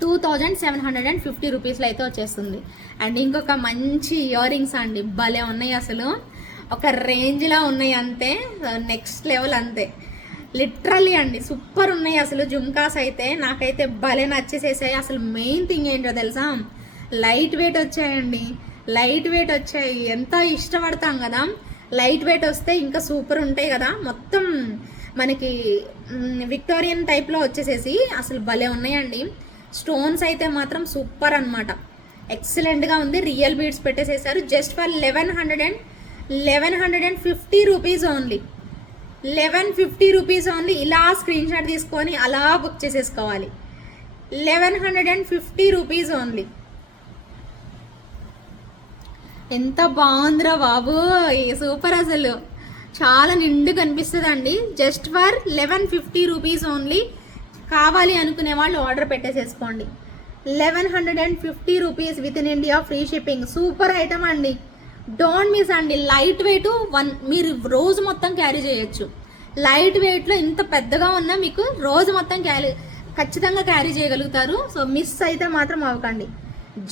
2750 రూపీస్లో అయితే వచ్చేస్తుంది. అండ్ ఇంకొక మంచి ఇయర్ రింగ్స్ అండి, భలే ఉన్నాయి. అసలు ఒక రేంజ్లా ఉన్నాయి అంతే, నెక్స్ట్ లెవెల్ అంతే, లిటరల్లీ అండి సూపర్ ఉన్నాయి. అసలు జుమ్కాస్ అయితే నాకైతే భలే నచ్చేసేసాయి. అసలు మెయిన్ థింగ్ ఏంటో తెలుసా, లైట్ వెయిట్ వచ్చాయండి. లైట్ వెయిట్ వచ్చాయి, ఎంత ఇష్టపడతాం కదా. లైట్ వెయిట్ వస్తే ఇంకా సూపర్ ఉంటాయి కదా. మొత్తం మనకి విక్టోరియన్ టైప్లో వచ్చేసేసి అసలు భలే ఉన్నాయండి. స్టోన్స్ అయితే మాత్రం సూపర్ అనమాట, ఎక్సలెంట్గా ఉంది. రియల్ బీడ్స్ పెట్టేసేసారు. Just for 1150 rupees only. 1150 rupees only. ఇలా స్క్రీన్ షాట్ తీసుకొని అలా బుక్ చేసేసుకోవాలి. 1150 రూపీస్ ఓన్లీ. ఎంత బాగుందిరా బాబు, సూపర్. అసలు చాలా నిండు కనిపిస్తుంది అండి. Just for 1150 rupees only. కావాలి అనుకునే వాళ్ళు ఆర్డర్ పెట్టేసేసుకోండి. 1150 rupees within India free shipping. Super item అండి, డోంట్ మిస్ అండి. లైట్ వెయిట్, మీరు రోజు మొత్తం క్యారీ చేయొచ్చు. లైట్ వెయిట్లో ఇంత పెద్దగా ఉన్నా మీకు రోజు మొత్తం ఖచ్చితంగా క్యారీ చేయగలుగుతారు. సో మిస్ అయితే మాత్రం అవ్వకండి.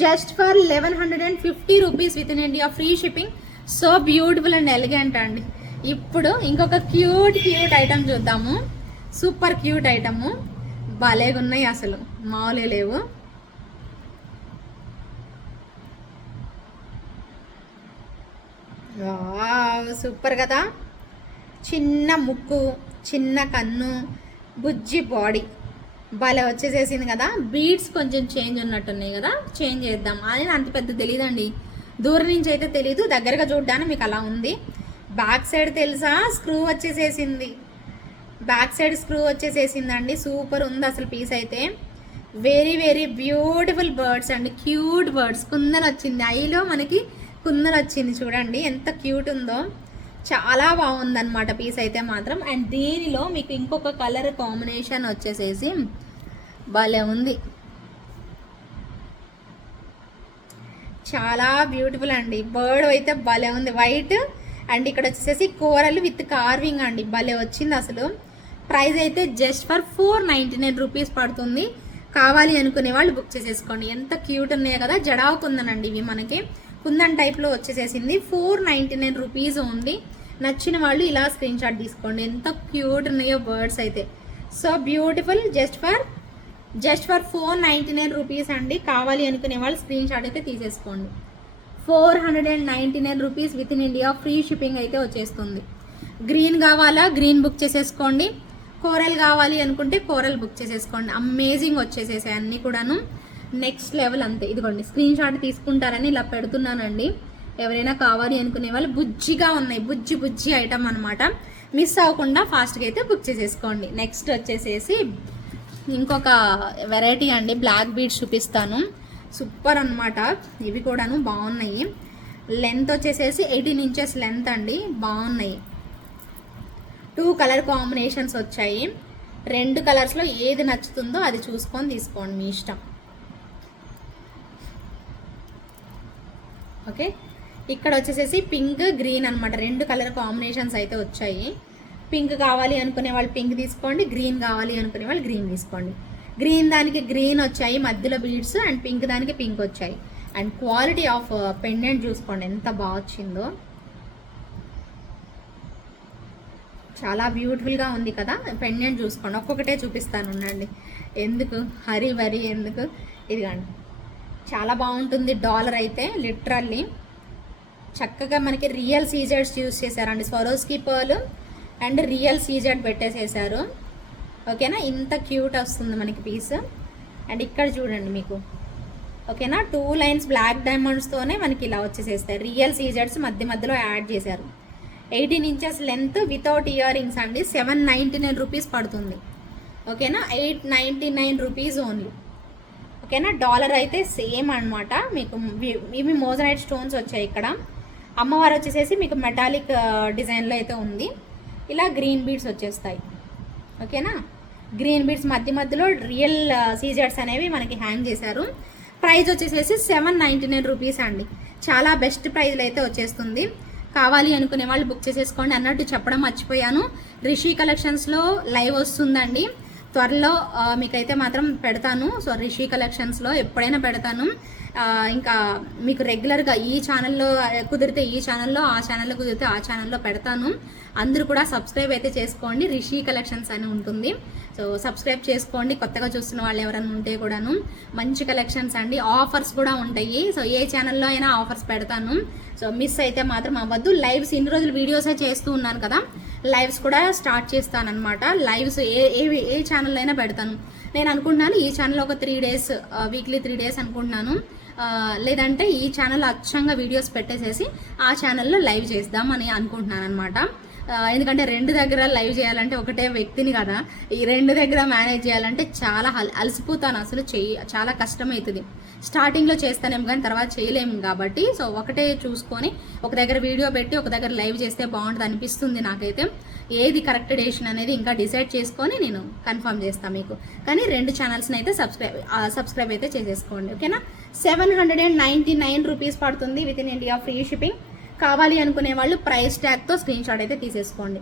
Just for 1150 rupees within India free shipping. So beautiful and elegant అండి. ఇప్పుడు ఇంకొక క్యూట్ ఐటమ్ చూద్దాము. సూపర్ క్యూట్ ఐటము, భలేగా ఉన్నాయి అసలు, మామూలే లేవు. వావ్, సూపర్ కదా. చిన్న ముక్కు, చిన్న కన్ను, బుజ్జి బాడీ, భలే వచ్చేసేసింది కదా. బీడ్స్ కొంచెం చేంజ్ ఉన్నట్టున్నాయి కదా, చేంజ్ చేద్దాం. అది అంత పెద్ద తెలియదండి, దూరం నుంచి అయితే తెలీదు, దగ్గరగా చూడడానికి మీకు అలా ఉంది. బ్యాక్ సైడ్ తెలుసా స్క్రూ వచ్చేసేసింది, బ్యాక్ సైడ్ స్క్రూ వచ్చేసేసిందండి. సూపర్ ఉంది అసలు పీస్ అయితే. వెరీ వెరీ బ్యూటిఫుల్ బర్డ్స్ అండి, క్యూట్ బర్డ్స్. కుందన్ వచ్చింది, ఐలో మనకి కుందన్ వచ్చింది చూడండి ఎంత క్యూట్ ఉందో. చాలా బాగుందన్నమాట పీస్ అయితే మాత్రం. అండ్ దీనిలో మీకు ఇంకొక కలర్ కాంబినేషన్ వచ్చేసేసి భలే ఉంది, చాలా బ్యూటిఫుల్ అండి. బర్డ్ అయితే భలే ఉంది, వైట్ అండ్ ఇక్కడ వచ్చేసేసి కోరల్ విత్ కార్వింగ్ అండి, భలే వచ్చింది అసలు. ప్రైస్ అయితే జస్ట్ ఫర్ 499 రూపీస్ పడుతుంది. కావాలి అనుకునే వాళ్ళు బుక్ చేసేసుకోండి. ఎంత క్యూట్ ఉన్నాయో కదా, జడావు కుందనండి ఇవి, మనకి కుందన్ టైప్లో వచ్చేసేసింది. 499 రూపీస్ ఓన్లీ. నచ్చిన వాళ్ళు ఇలా స్క్రీన్ షాట్ తీసుకోండి. ఎంత క్యూట్ ఉన్నాయో బర్డ్స్ అయితే, so beautiful. Just for 499 rupees అండి. కావాలి అనుకునే వాళ్ళు స్క్రీన్ షాట్ అయితే తీసేసుకోండి. 499 rupees within India, free shipping అయితే వచ్చేస్తుంది. గ్రీన్ కావాలా గ్రీన్ బుక్ చేసేసుకోండి, కోరల్ కావాలి అనుకుంటే కోరల్ బుక్ చేసేసుకోండి. అమేజింగ్ వచ్చేసేసాయి అన్నీ కూడాను, నెక్స్ట్ లెవెల్ అంతే. ఇదిగోండి స్క్రీన్ షాట్ తీసుకుంటారని ఇలా పెడుతున్నానండి. ఎవరైనా కావాలి అనుకునే వాళ్ళు బుజ్జిగా ఉన్నాయి, బుజ్జి ఐటమ్ అనమాట. మిస్ అవ్వకుండా ఫాస్ట్గా అయితే బుక్ చేసేసుకోండి. నెక్స్ట్ వచ్చేసేసి ఇంకొక వెరైటీ అండి, బ్లాక్ బీడ్స్ చూపిస్తాను. సూపర్ అనమాట, ఇవి కూడాను బాగున్నాయి. లెంత్ వచ్చేసేసి 18 ఇంచెస్ లెంత్ అండి, బాగున్నాయి. 2 కలర్ కాంబినేషన్స్ వచ్చాయి. 2 కలర్స్లో ఏది నచ్చుతుందో అది చూసుకొని తీసుకోండి, మీ ఇష్టం. ఓకే, ఇక్కడ వచ్చేసేసి పింక్ గ్రీన్ అనమాట, 2 కలర్ కాంబినేషన్స్ అయితే వచ్చాయి. పింక్ కావాలి అనుకునే వాళ్ళు పింక్ తీసుకోండి, గ్రీన్ కావాలి అనుకునే వాళ్ళు గ్రీన్ తీసుకోండి. గ్రీన్ దానికి గ్రీన్ వచ్చాయి మధ్యలో బీడ్స్, అండ్ పింక్ దానికి పింక్ వచ్చాయి. అండ్ క్వాలిటీ ఆఫ్ పెండెంట్ చూసుకోండి ఎంత బాగా వచ్చిందో, చాలా బ్యూటిఫుల్గా ఉంది కదా. పెండెంట్ చూసుకోండి, ఒక్కొక్కటే చూపిస్తాను ఉండండి, ఎందుకు హరి వరి ఎందుకు. ఇదిగండి చాలా బాగుంటుంది. డాలర్ అయితే లిటరల్లీ చక్కగా మనకి రియల్ సీజెడ్స్ యూజ్ చేశారండి, Swarovski pearl and real CZ పెట్టేసేసారు. ఓకేనా, ఇంత క్యూట్ వస్తుంది మనకి పీస్. అండ్ ఇక్కడ చూడండి మీకు, ఓకేనా 2 లైన్స్ బ్లాక్ డైమండ్స్తోనే మనకి ఇలా వచ్చేసేస్తాయి. రియల్ సీజెడ్స్ మధ్యలో యాడ్ చేశారు. 18 inches length without ear rings అండి. 799 రూపీస్ పడుతుంది. ఓకేనా, 899 రూపీస్ ఓన్లీ. ఓకేనా, డాలర్ అయితే సేమ్ అనమాట. మీకు ఇవి మోజనైట్ స్టోన్స్ వచ్చాయి. ఇక్కడ అమ్మవారు వచ్చేసేసి మీకు మెటాలిక్ డిజైన్లో అయితే ఉంది. ఇలా గ్రీన్ బీడ్స్ వచ్చేస్తాయి. ఓకేనా, గ్రీన్ బీడ్స్ మధ్యలో రియల్ సీజర్స్ అనేవి మనకి హ్యాంగ్ చేశారు. ప్రైస్ వచ్చేసేసి 799 రూపీస్ అండి. చాలా బెస్ట్ ప్రైస్లో అయితే వచ్చేస్తుంది. కావాలి అనుకునే వాళ్ళు బుక్ చేసేసుకోండి. అన్నట్టు చెప్పడం మర్చిపోయాను, రిషి కలెక్షన్స్లో లైవ్ వస్తుందండి త్వరలో, మీకైతే మాత్రం పెడతాను. సో రిషి కలెక్షన్స్లో ఎప్పుడైనా పెడతాను. ఇంకా మీకు రెగ్యులర్గా ఈ ఛానల్లో కుదిరితే ఈ ఛానల్లో, ఆ ఛానల్లో కుదిరితే ఆ ఛానల్లో పెడతాను. అందరూ కూడా సబ్స్క్రైబ్ అయితే చేసుకోండి, రిషి కలెక్షన్స్ అని ఉంటుంది. సో సబ్స్క్రైబ్ చేసుకోండి, కొత్తగా చూస్తున్న వాళ్ళు ఎవరైనా ఉంటే కూడాను. మంచి కలెక్షన్స్ అండి, ఆఫర్స్ కూడా ఉంటాయి. సో ఏ ఛానల్లో అయినా ఆఫర్స్ పెడతాను, సో మిస్ అయితే మాత్రం అవ్వద్దు. లైవ్స్ ఇన్ని రోజులు వీడియోసే చేస్తూ ఉన్నాను కదా, లైవ్స్ కూడా స్టార్ట్ చేస్తానన్నమాట. లైవ్స్ ఏ ఛానల్లో అయినా పెడతాను. నేను అనుకుంటున్నాను ఈ ఛానల్ ఒక 3 డేస్, వీక్లీ 3 డేస్ అనుకుంటున్నాను. లేదంటే ఈ ఛానల్ అచ్చంగా వీడియోస్ పెట్టేసేసి ఆ ఛానల్లో లైవ్ చేద్దామని అనుకుంటున్నాను అనమాట. ఎందుకంటే 2 దగ్గర లైవ్ చేయాలంటే ఒకటే వ్యక్తిని కదా, ఈ 2 దగ్గర మేనేజ్ చేయాలంటే చాలా అలసిపోతాను అసలు, చాలా కష్టమవుతుంది. స్టార్టింగ్లో చేస్తానేమో కానీ తర్వాత చేయలేము కాబట్టి, సో ఒకటే చూసుకొని ఒక దగ్గర వీడియో పెట్టి ఒక దగ్గర లైవ్ చేస్తే బాగుంటుంది అనిపిస్తుంది నాకైతే. ఏది కరెక్ట్ డెసిషన్ అనేది ఇంకా డిసైడ్ చేసుకొని నేను కన్ఫర్మ్ చేస్తాను మీకు. కానీ 2 ఛానల్స్ని అయితే సబ్స్క్రైబ్ అయితే చేసేసుకోండి. ఓకేనా, 799 రూపీస్ పడుతుంది with in India, free shipping. కావాలి అనుకునే వాళ్ళు ప్రైస్ ట్యాగ్తో స్క్రీన్ షాట్ అయితే తీసేసుకోండి.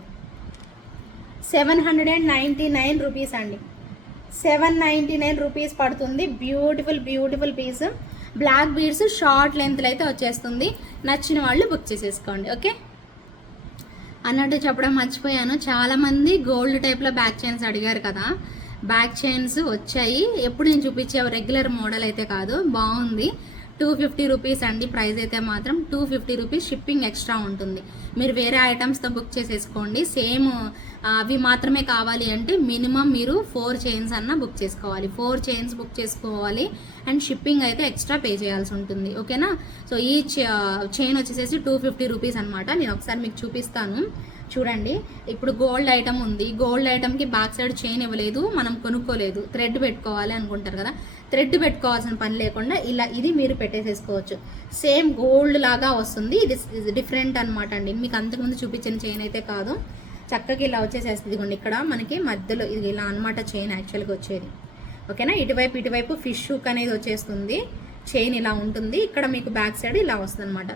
799 రూపీస్ అండి, 799 రూపీస్ పడుతుంది. Beautiful piece, black beads short లెంత్లో అయితే వచ్చేస్తుంది. నచ్చిన వాళ్ళు బుక్ చేసేసుకోండి. ఓకే, అన్నట్టు చెప్పడం మర్చిపోయాను, చాలామంది గోల్డ్ టైప్లో బ్యాక్ చైన్స్ అడిగారు కదా. బ్యాక్ చైన్స్ వచ్చాయి, ఎప్పుడు నేను చూపించే రెగ్యులర్ మోడల్ అయితే కాదు, బాగుంది. 250 రూపీస్ అండి ప్రైస్ అయితే మాత్రం. 250 రూపీస్ షిప్పింగ్ ఎక్స్ట్రా ఉంటుంది. మీరు వేరే ఐటమ్స్తో బుక్ చేసేసుకోండి. సేమ్ అవి మాత్రమే కావాలి అంటే మినిమం మీరు 4 చైన్స్ అన్న బుక్ చేసుకోవాలి. 4 చైన్స్ బుక్ చేసుకోవాలి అండ్ షిప్పింగ్ అయితే ఎక్స్ట్రా పే చేయాల్సి ఉంటుంది. ఓకేనా. సో ఈ చైన్ వచ్చేసేసి 250 రూపీస్ అనమాట. నేను ఒకసారి మీకు చూపిస్తాను చూడండి. ఇప్పుడు గోల్డ్ ఐటమ్ ఉంది. గోల్డ్ ఐటమ్కి బ్యాక్ సైడ్ చైన్ ఇవ్వలేదు, మనం కొనుక్కోలేదు, థ్రెడ్ పెట్టుకోవాలి అనుకుంటారు కదా. థ్రెడ్ పెట్టుకోవాల్సిన పని లేకుండా ఇలా ఇది మీరు పెట్టేసేసుకోవచ్చు. సేమ్ గోల్డ్ లాగా వస్తుంది. ఇది డిఫరెంట్ అనమాట అండి. మీకు అంతకుముందు చూపించిన చైన్ అయితే కాదు. చక్కగా ఇలా వచ్చేసేస్తుంది. ఇదిగోండి ఇక్కడ మనకి మధ్యలో ఇది ఇలా అనమాట చైన్ యాక్చువల్గా వచ్చేది. ఓకేనా. ఇటువైపు ఫిష్ హుక్ అనేది వచ్చేస్తుంది. చైన్ ఇలా ఉంటుంది. ఇక్కడ మీకు బ్యాక్ సైడ్ ఇలా వస్తుంది అనమాట.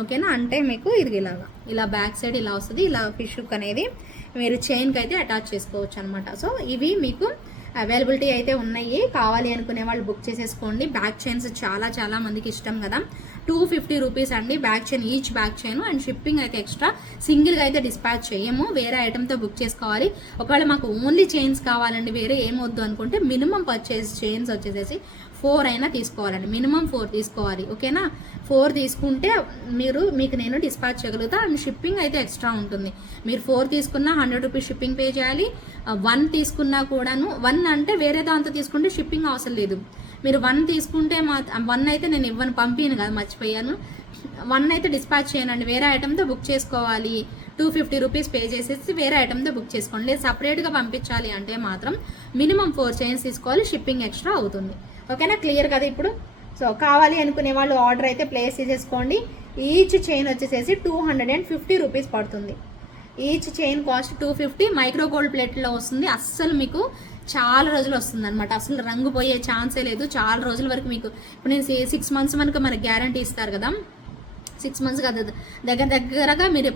ఓకేనా. అంటే మీకు ఇది ఇలా బ్యాక్ సైడ్ ఇలా వస్తుంది. ఇలా ఫిష్ హుక్ అనేది మీరు చైన్కి అయితే అటాచ్ చేసుకోవచ్చు అనమాట. సో ఇవి మీకు అవైలబిలిటీ అయితే ఉన్నాయి. కావాలి అనుకునే వాళ్ళు బుక్ చేసేసుకోండి. బ్యాక్ చైన్స్ చాలా మందికి ఇష్టం కదా. 250 రూపీస్ అండి back chain, each back chain. And shipping అయితే ఎక్స్ట్రా. సింగిల్గా అయితే డిస్పాచ్ చేయము, వేరే ఐటమ్తో బుక్ చేసుకోవాలి. ఒకవేళ మాకు ఓన్లీ చైన్స్ కావాలండి, వేరే ఏమొద్దు అనుకుంటే మినిమం పర్చేస్ చైన్స్ వచ్చేసేసి 4 అయినా తీసుకోవాలండి. మినిమం 4 తీసుకోవాలి. ఓకేనా. 4 తీసుకుంటే మీకు నేను డిస్పాచ్ చేయగలుగుతా. అండ్ షిప్పింగ్ అయితే ఎక్స్ట్రా ఉంటుంది. మీరు 4 తీసుకున్నా 100 రూపీస్ షిప్పింగ్ పే చేయాలి. 1 తీసుకున్నా కూడాను, 1 అంటే వేరే దాంతో తీసుకుంటే షిప్పింగ్ అవసరం లేదు. మీరు 1 తీసుకుంటే 1 అయితే నేను ఇవ్వను, పంపిను కదా, మర్చిపోయాను. 1 అయితే డిస్పాచ్ చేయనండి. వేరే ఐటమ్తో బుక్ చేసుకోవాలి. 250 రూపీస్ పే చేసేసి వేరే ఐటమ్తో బుక్ చేసుకోండి. లేదు సపరేట్గా పంపించాలి అంటే మాత్రం మినిమం 4 చైన్స్ తీసుకోవాలి. షిప్పింగ్ ఎక్స్ట్రా అవుతుంది. ఓకేనా. క్లియర్ కదా ఇప్పుడు. సో కావాలి అనుకునే వాళ్ళు ఆర్డర్ అయితే ప్లేస్ చేసేసుకోండి. ఈచ్ చైన్ వచ్చేసేసి 250 రూపీస్ పడుతుంది. Each chain cost 250. Micro gold ప్లేట్లో వస్తుంది. అస్సలు మీకు చాలా రోజులు వస్తుంది అనమాట. అసలు రంగు పోయే ఛాన్సే లేదు. చాలా రోజుల వరకు మీకు ఇప్పుడు నేను 6 మంత్స్ మనకు మనకి గ్యారంటీ ఇస్తారు కదా. 6 మంత్స్ కదా, దగ్గరగా మీరు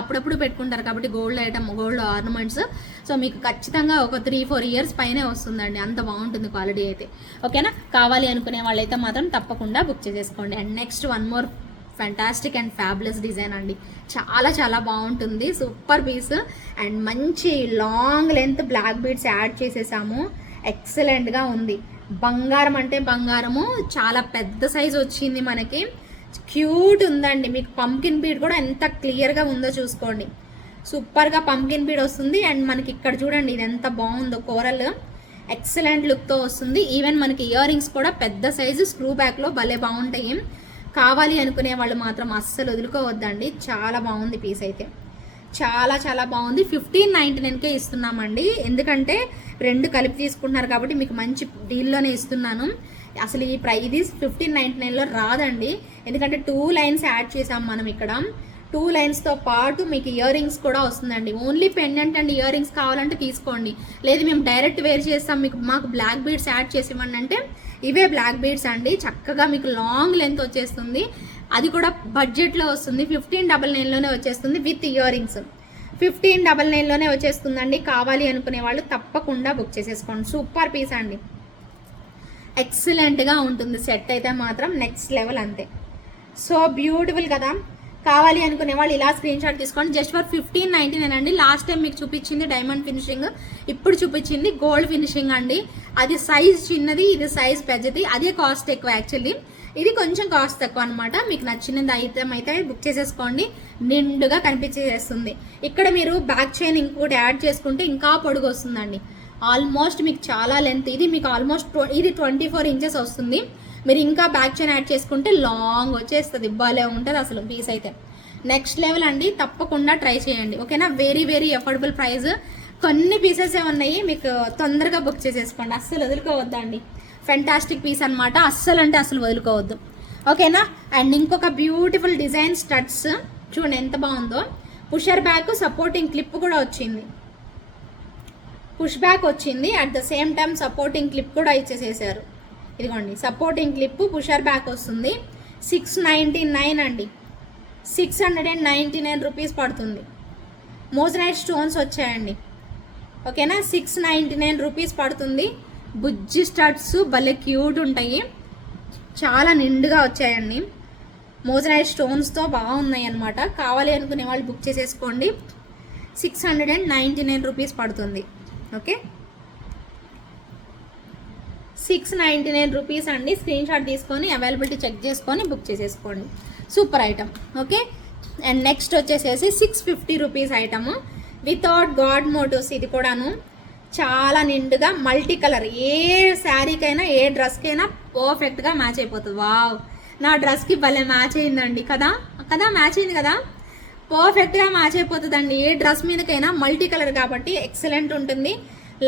అప్పుడప్పుడు పెట్టుకుంటారు కాబట్టి gold item, gold ornaments. So మీకు ఖచ్చితంగా ఒక 3-4 ఇయర్స్ పైనే వస్తుందండి. అంత బాగుంటుంది క్వాలిటీ అయితే. ఓకేనా. కావాలి అనుకునే వాళ్ళైతే మాత్రం తప్పకుండా బుక్ చేసేసుకోండి. And next one more fantastic and fabulous design అండి. చాలా బాగుంటుంది. సూపర్ పీస్ అండ్ మంచి long length black beads add చేసేసాము. ఎక్సలెంట్గా ఉంది. బంగారం అంటే బంగారము. చాలా పెద్ద సైజు వచ్చింది మనకి. క్యూట్ ఉందండి. మీకు పంకిన్ బీడ్ కూడా ఎంత క్లియర్గా ఉందో చూసుకోండి. సూపర్గా పంకిన్ బీడ్ వస్తుంది. అండ్ మనకి ఇక్కడ చూడండి ఇది ఎంత బాగుందో. కోరల్ ఎక్సలెంట్ లుక్తో వస్తుంది. ఈవెన్ మనకి ఇయర్ రింగ్స్ కూడా పెద్ద సైజు స్క్రూ బ్యాక్లో భలే బాగుంటాయి. కావాలి అనుకునే వాళ్ళు మాత్రం అస్సలు వదులుకోవద్దండి. చాలా బాగుంది పీస్ అయితే. చాలా బాగుంది. 1599కే ఇస్తున్నామండి. ఎందుకంటే 2 కలిపి తీసుకుంటున్నారు కాబట్టి మీకు మంచి డీల్లోనే ఇస్తున్నాను. అసలు ఇది 1599లో రాదండి. ఎందుకంటే 2 లైన్స్ యాడ్ చేసాం మనం ఇక్కడ. 2 లైన్స్తో పాటు మీకు ఇయర్ రింగ్స్ కూడా వస్తుందండి. Only pendant and ear rings కావాలంటే తీసుకోండి. లేదు మేము డైరెక్ట్ వేర్ చేస్తాం, మాకు బ్లాక్ బీడ్స్ యాడ్ చేసి ఇవ్వండి అంటే ఇవే బ్లాక్ బీడ్స్ అండి. చక్కగా మీకు లాంగ్ లెంత్ వచ్చేస్తుంది. అది కూడా బడ్జెట్లో వస్తుంది. 1599లోనే వచ్చేస్తుంది విత్ ఇయర్ రింగ్స్. 1599లోనే వచ్చేస్తుందండి. కావాలి అనుకునే వాళ్ళు తప్పకుండా బుక్ చేసేసుకోండి. సూపర్ పీస్ అండి. ఎక్సలెంట్గా ఉంటుంది. సెట్ అయితే మాత్రం నెక్స్ట్ లెవెల్ అంతే. సో బ్యూటిఫుల్ కదా. కావాలి అనుకునే వాళ్ళు ఇలా స్క్రీన్ షాట్ తీసుకోండి. జస్ట్ ఫర్ 1599 అండి. లాస్ట్ టైం మీకు చూపించింది డైమండ్ ఫినిషింగ్, ఇప్పుడు చూపించింది గోల్డ్ ఫినిషింగ్ అండి. అది సైజ్ చిన్నది, ఇది సైజ్ పెద్దది. అదే కాస్ట్ ఎక్కువ యాక్చువల్లీ. ఇది కొంచెం కాస్ట్ తక్కువ అనమాట. మీకు నచ్చినది ఐటమ్ అయితే బుక్ చేసేసుకోండి. నిండుగా కనిపించేస్తుంది. ఇక్కడ మీరు బ్యాక్ చైన్ ఇంకోటి యాడ్ చేసుకుంటే ఇంకా పొడుగు వస్తుందండి. ఆల్మోస్ట్ మీకు చాలా లెంత్. ఇది మీకు ఆల్మోస్ట్ ఇది 24 ఇంచెస్ వస్తుంది. మీరు ఇంకా బ్యాక్ చైన్ యాడ్ చేసుకుంటే లాంగ్ వచ్చేస్తుంది. భలే ఉంటుంది అసలు పీస్ అయితే. నెక్స్ట్ లెవెల్ అండి. తప్పకుండా ట్రై చేయండి. ఓకేనా. Very affordable price. కొన్ని పీసెస్ ఉన్నాయి. మీకు తొందరగా బుక్ చేసేసుకోండి. అస్సలు వదులుకోవద్దండి. ఫెంటాస్టిక్ పీస్ అనమాట. అస్సలు వదులుకోవద్దు. ఓకేనా. అండ్ ఇంకొక బ్యూటిఫుల్ డిజైన్ స్టడ్స్ చూడండి ఎంత బాగుందో. పుషర్ బ్యాక్ సపోర్టింగ్ క్లిప్ కూడా వచ్చింది. పుష్ బ్యాక్ వచ్చింది. At the same time supporting clip కూడా ఇచ్చేసేసారు. ఇదిగోండి సపోర్టింగ్ క్లిప్, పుషర్ బ్యాక్ వస్తుంది. 699 అండి. 699 రూపీస్ పడుతుంది. మోజనైట్ స్టోన్స్ వచ్చాయండి. ఓకేనా. 699 రూపీస్ పడుతుంది. బుజ్జి స్టడ్స్ భలే క్యూట్ ఉంటాయి. చాలా నిండుగా వచ్చాయండి. మోజనైట్ స్టోన్స్తో బాగున్నాయి అనమాట. కావాలి అనుకునే వాళ్ళు బుక్ చేసేసుకోండి. 699 రూపీస్ పడుతుంది. ఓకే. 699 రూపీస్ అండి. స్క్రీన్ షాట్ తీసుకొని అవైలబిలిటీ చెక్ చేసుకొని బుక్ చేసేసుకోండి. Super item. Okay, and next వచ్చేసేసి 650 rupees item without god motives. ఇది కూడాను చాలా నిండుగా మల్టీ కలర్, ఏ శారీకైనా ఏ డ్రెస్కైనా పర్ఫెక్ట్గా మ్యాచ్ అయిపోతుంది. వావ్, నా డ్రెస్కి భలే మ్యాచ్ అయిందండి కదా, మ్యాచ్ అయింది కదా, పర్ఫెక్ట్గా మ్యాచ్ అయిపోతుందండి. ఏ డ్రెస్ మీదకైనా మల్టీ కలర్ కాబట్టి ఎక్సలెంట్ ఉంటుంది.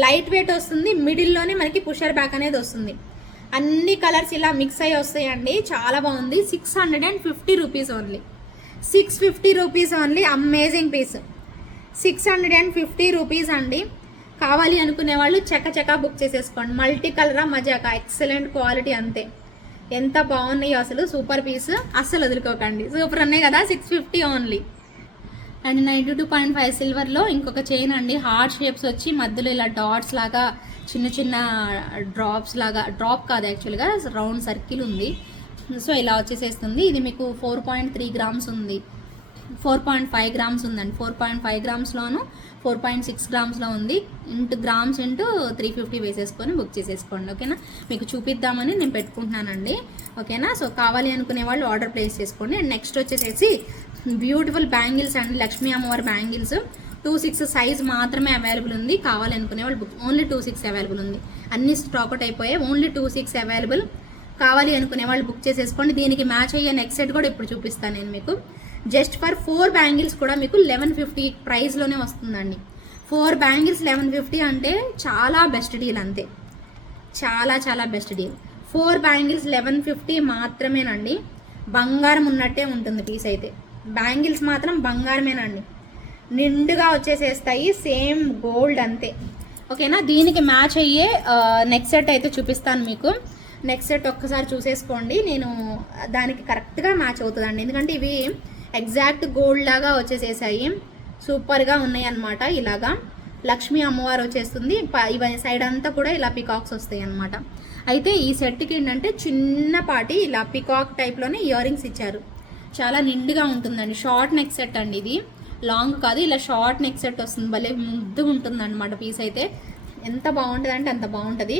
లైట్ వెయిట్ వస్తుంది, మిడిల్లోనే మనకి పుషర్ బ్యాక్ అనేది వస్తుంది. అన్ని కలర్స్ ఇలా మిక్స్ అయ్యి వస్తాయండి. చాలా బాగుంది. 650 rupees only. 650 rupees only. Amazing piece. 650 rupees అండి. కావాలి అనుకునే వాళ్ళు చకచకా బుక్ చేసేసుకోండి. మల్టీ కలరా మజాకా, ఎక్సలెంట్ క్వాలిటీ అంతే. ఎంత బాగున్నాయో అసలు, సూపర్ పీస్. అస్సలు వదులుకోకండి, సూపర్ ఉన్నాయి కదా. 650 ఓన్లీ. అండ్ 92.5 సిల్వర్లో ఇంకొక చైన్ అండి. హార్ట్ షేప్స్ వచ్చి మధ్యలో ఇలా డాట్స్ లాగా చిన్న చిన్న డ్రాప్స్ లాగా, డ్రాప్ కాదు యాక్చువల్గా రౌండ్ సర్కిల్ ఉంది. సో ఇలా వచ్చేసేస్తుంది. ఇది మీకు 4.3 గ్రామ్స్ ఉంది, 4.5 గ్రామ్స్ ఉందండి. 4.5 గ్రామ్స్లోను 4.6 గ్రామ్స్లో ఉంది. గ్రామ్స్ ఇంటూ 350 వేసేసుకొని బుక్ చేసేసుకోండి. ఓకేనా, మీకు చూపిద్దామని నేను పెట్టుకుంటున్నానండి. ఓకేనా, సో కావాలి అనుకునే వాళ్ళు ఆర్డర్ ప్లేస్ చేసుకోండి. అండ్ నెక్స్ట్ వచ్చేసేసి బ్యూటిఫుల్ బ్యాంగిల్స్ అండి. లక్ష్మీ అమ్మవారి బ్యాంగిల్స్ 26 సైజ్ మాత్రమే అవైలబుల్ ఉంది. కావాలి అనుకునే వాళ్ళు బుక్, ఓన్లీ 26 అవైలబుల్ ఉంది. అన్ని స్టాక్ అవుట్ అయిపోయాయి, ఓన్లీ 26 అవైలబుల్. కావాలి అనుకునే వాళ్ళు బుక్ చేసేసుకోండి. దీనికి మ్యాచ్ అయ్యే నెక్స్ట్ సెట్ కూడా ఇప్పుడు చూపిస్తాను నేను మీకు. జస్ట్ ఫర్ 4 బ్యాంగిల్స్ కూడా మీకు 1150 ప్రైస్లోనే వస్తుందండి. 4 బ్యాంగిల్స్ 1150 అంటే చాలా బెస్ట్ డీల్ అంతే, చాలా చాలా బెస్ట్ డీల్. 4 బ్యాంగిల్స్ 1150 మాత్రమేనండి. బంగారం ఉన్నట్టే ఉంటుంది పీస్ అయితే. బ్యాంగిల్స్ మాత్రం బంగారమేనండి, నిండుగా వచ్చేసేస్తాయి, సేమ్ గోల్డ్ అంతే. ఓకేనా, దీనికి మ్యాచ్ అయ్యే నెక్స్ట్ సెట్ అయితే చూపిస్తాను మీకు. నెక్స్ట్ సెట్ ఒక్కసారి చూసేసుకోండి, నేను దానికి కరెక్ట్గా మ్యాచ్ అవుతుందండి. ఎందుకంటే ఇవి ఎగ్జాక్ట్ గోల్డ్ లాగా వచ్చేసేసాయి, సూపర్గా ఉన్నాయి అన్నమాట. ఇలాగా లక్ష్మీ అమ్మవారు వచ్చేస్తుంది. ఇవన్నీ సైడ్ అంతా కూడా ఇలా పికాక్స్ వస్తాయి అన్నమాట. అయితే ఈ సెట్కి ఏంటంటే చిన్నపాటి ఇలా పికాక్ టైప్లోనే ఇయర్ రింగ్స్ ఇచ్చారు. చాలా నిండుగా ఉంటుందండి. షార్ట్ నెక్ సెట్ అండి ఇది, లాంగ్ కాదు, ఇలా షార్ట్ నెక్ సెట్ వస్తుంది. భలే ముద్దుగా ఉంటుంది అనమాట పీస్ అయితే. ఎంత బాగుంటుంది అంటే అంత బాగుంటుంది.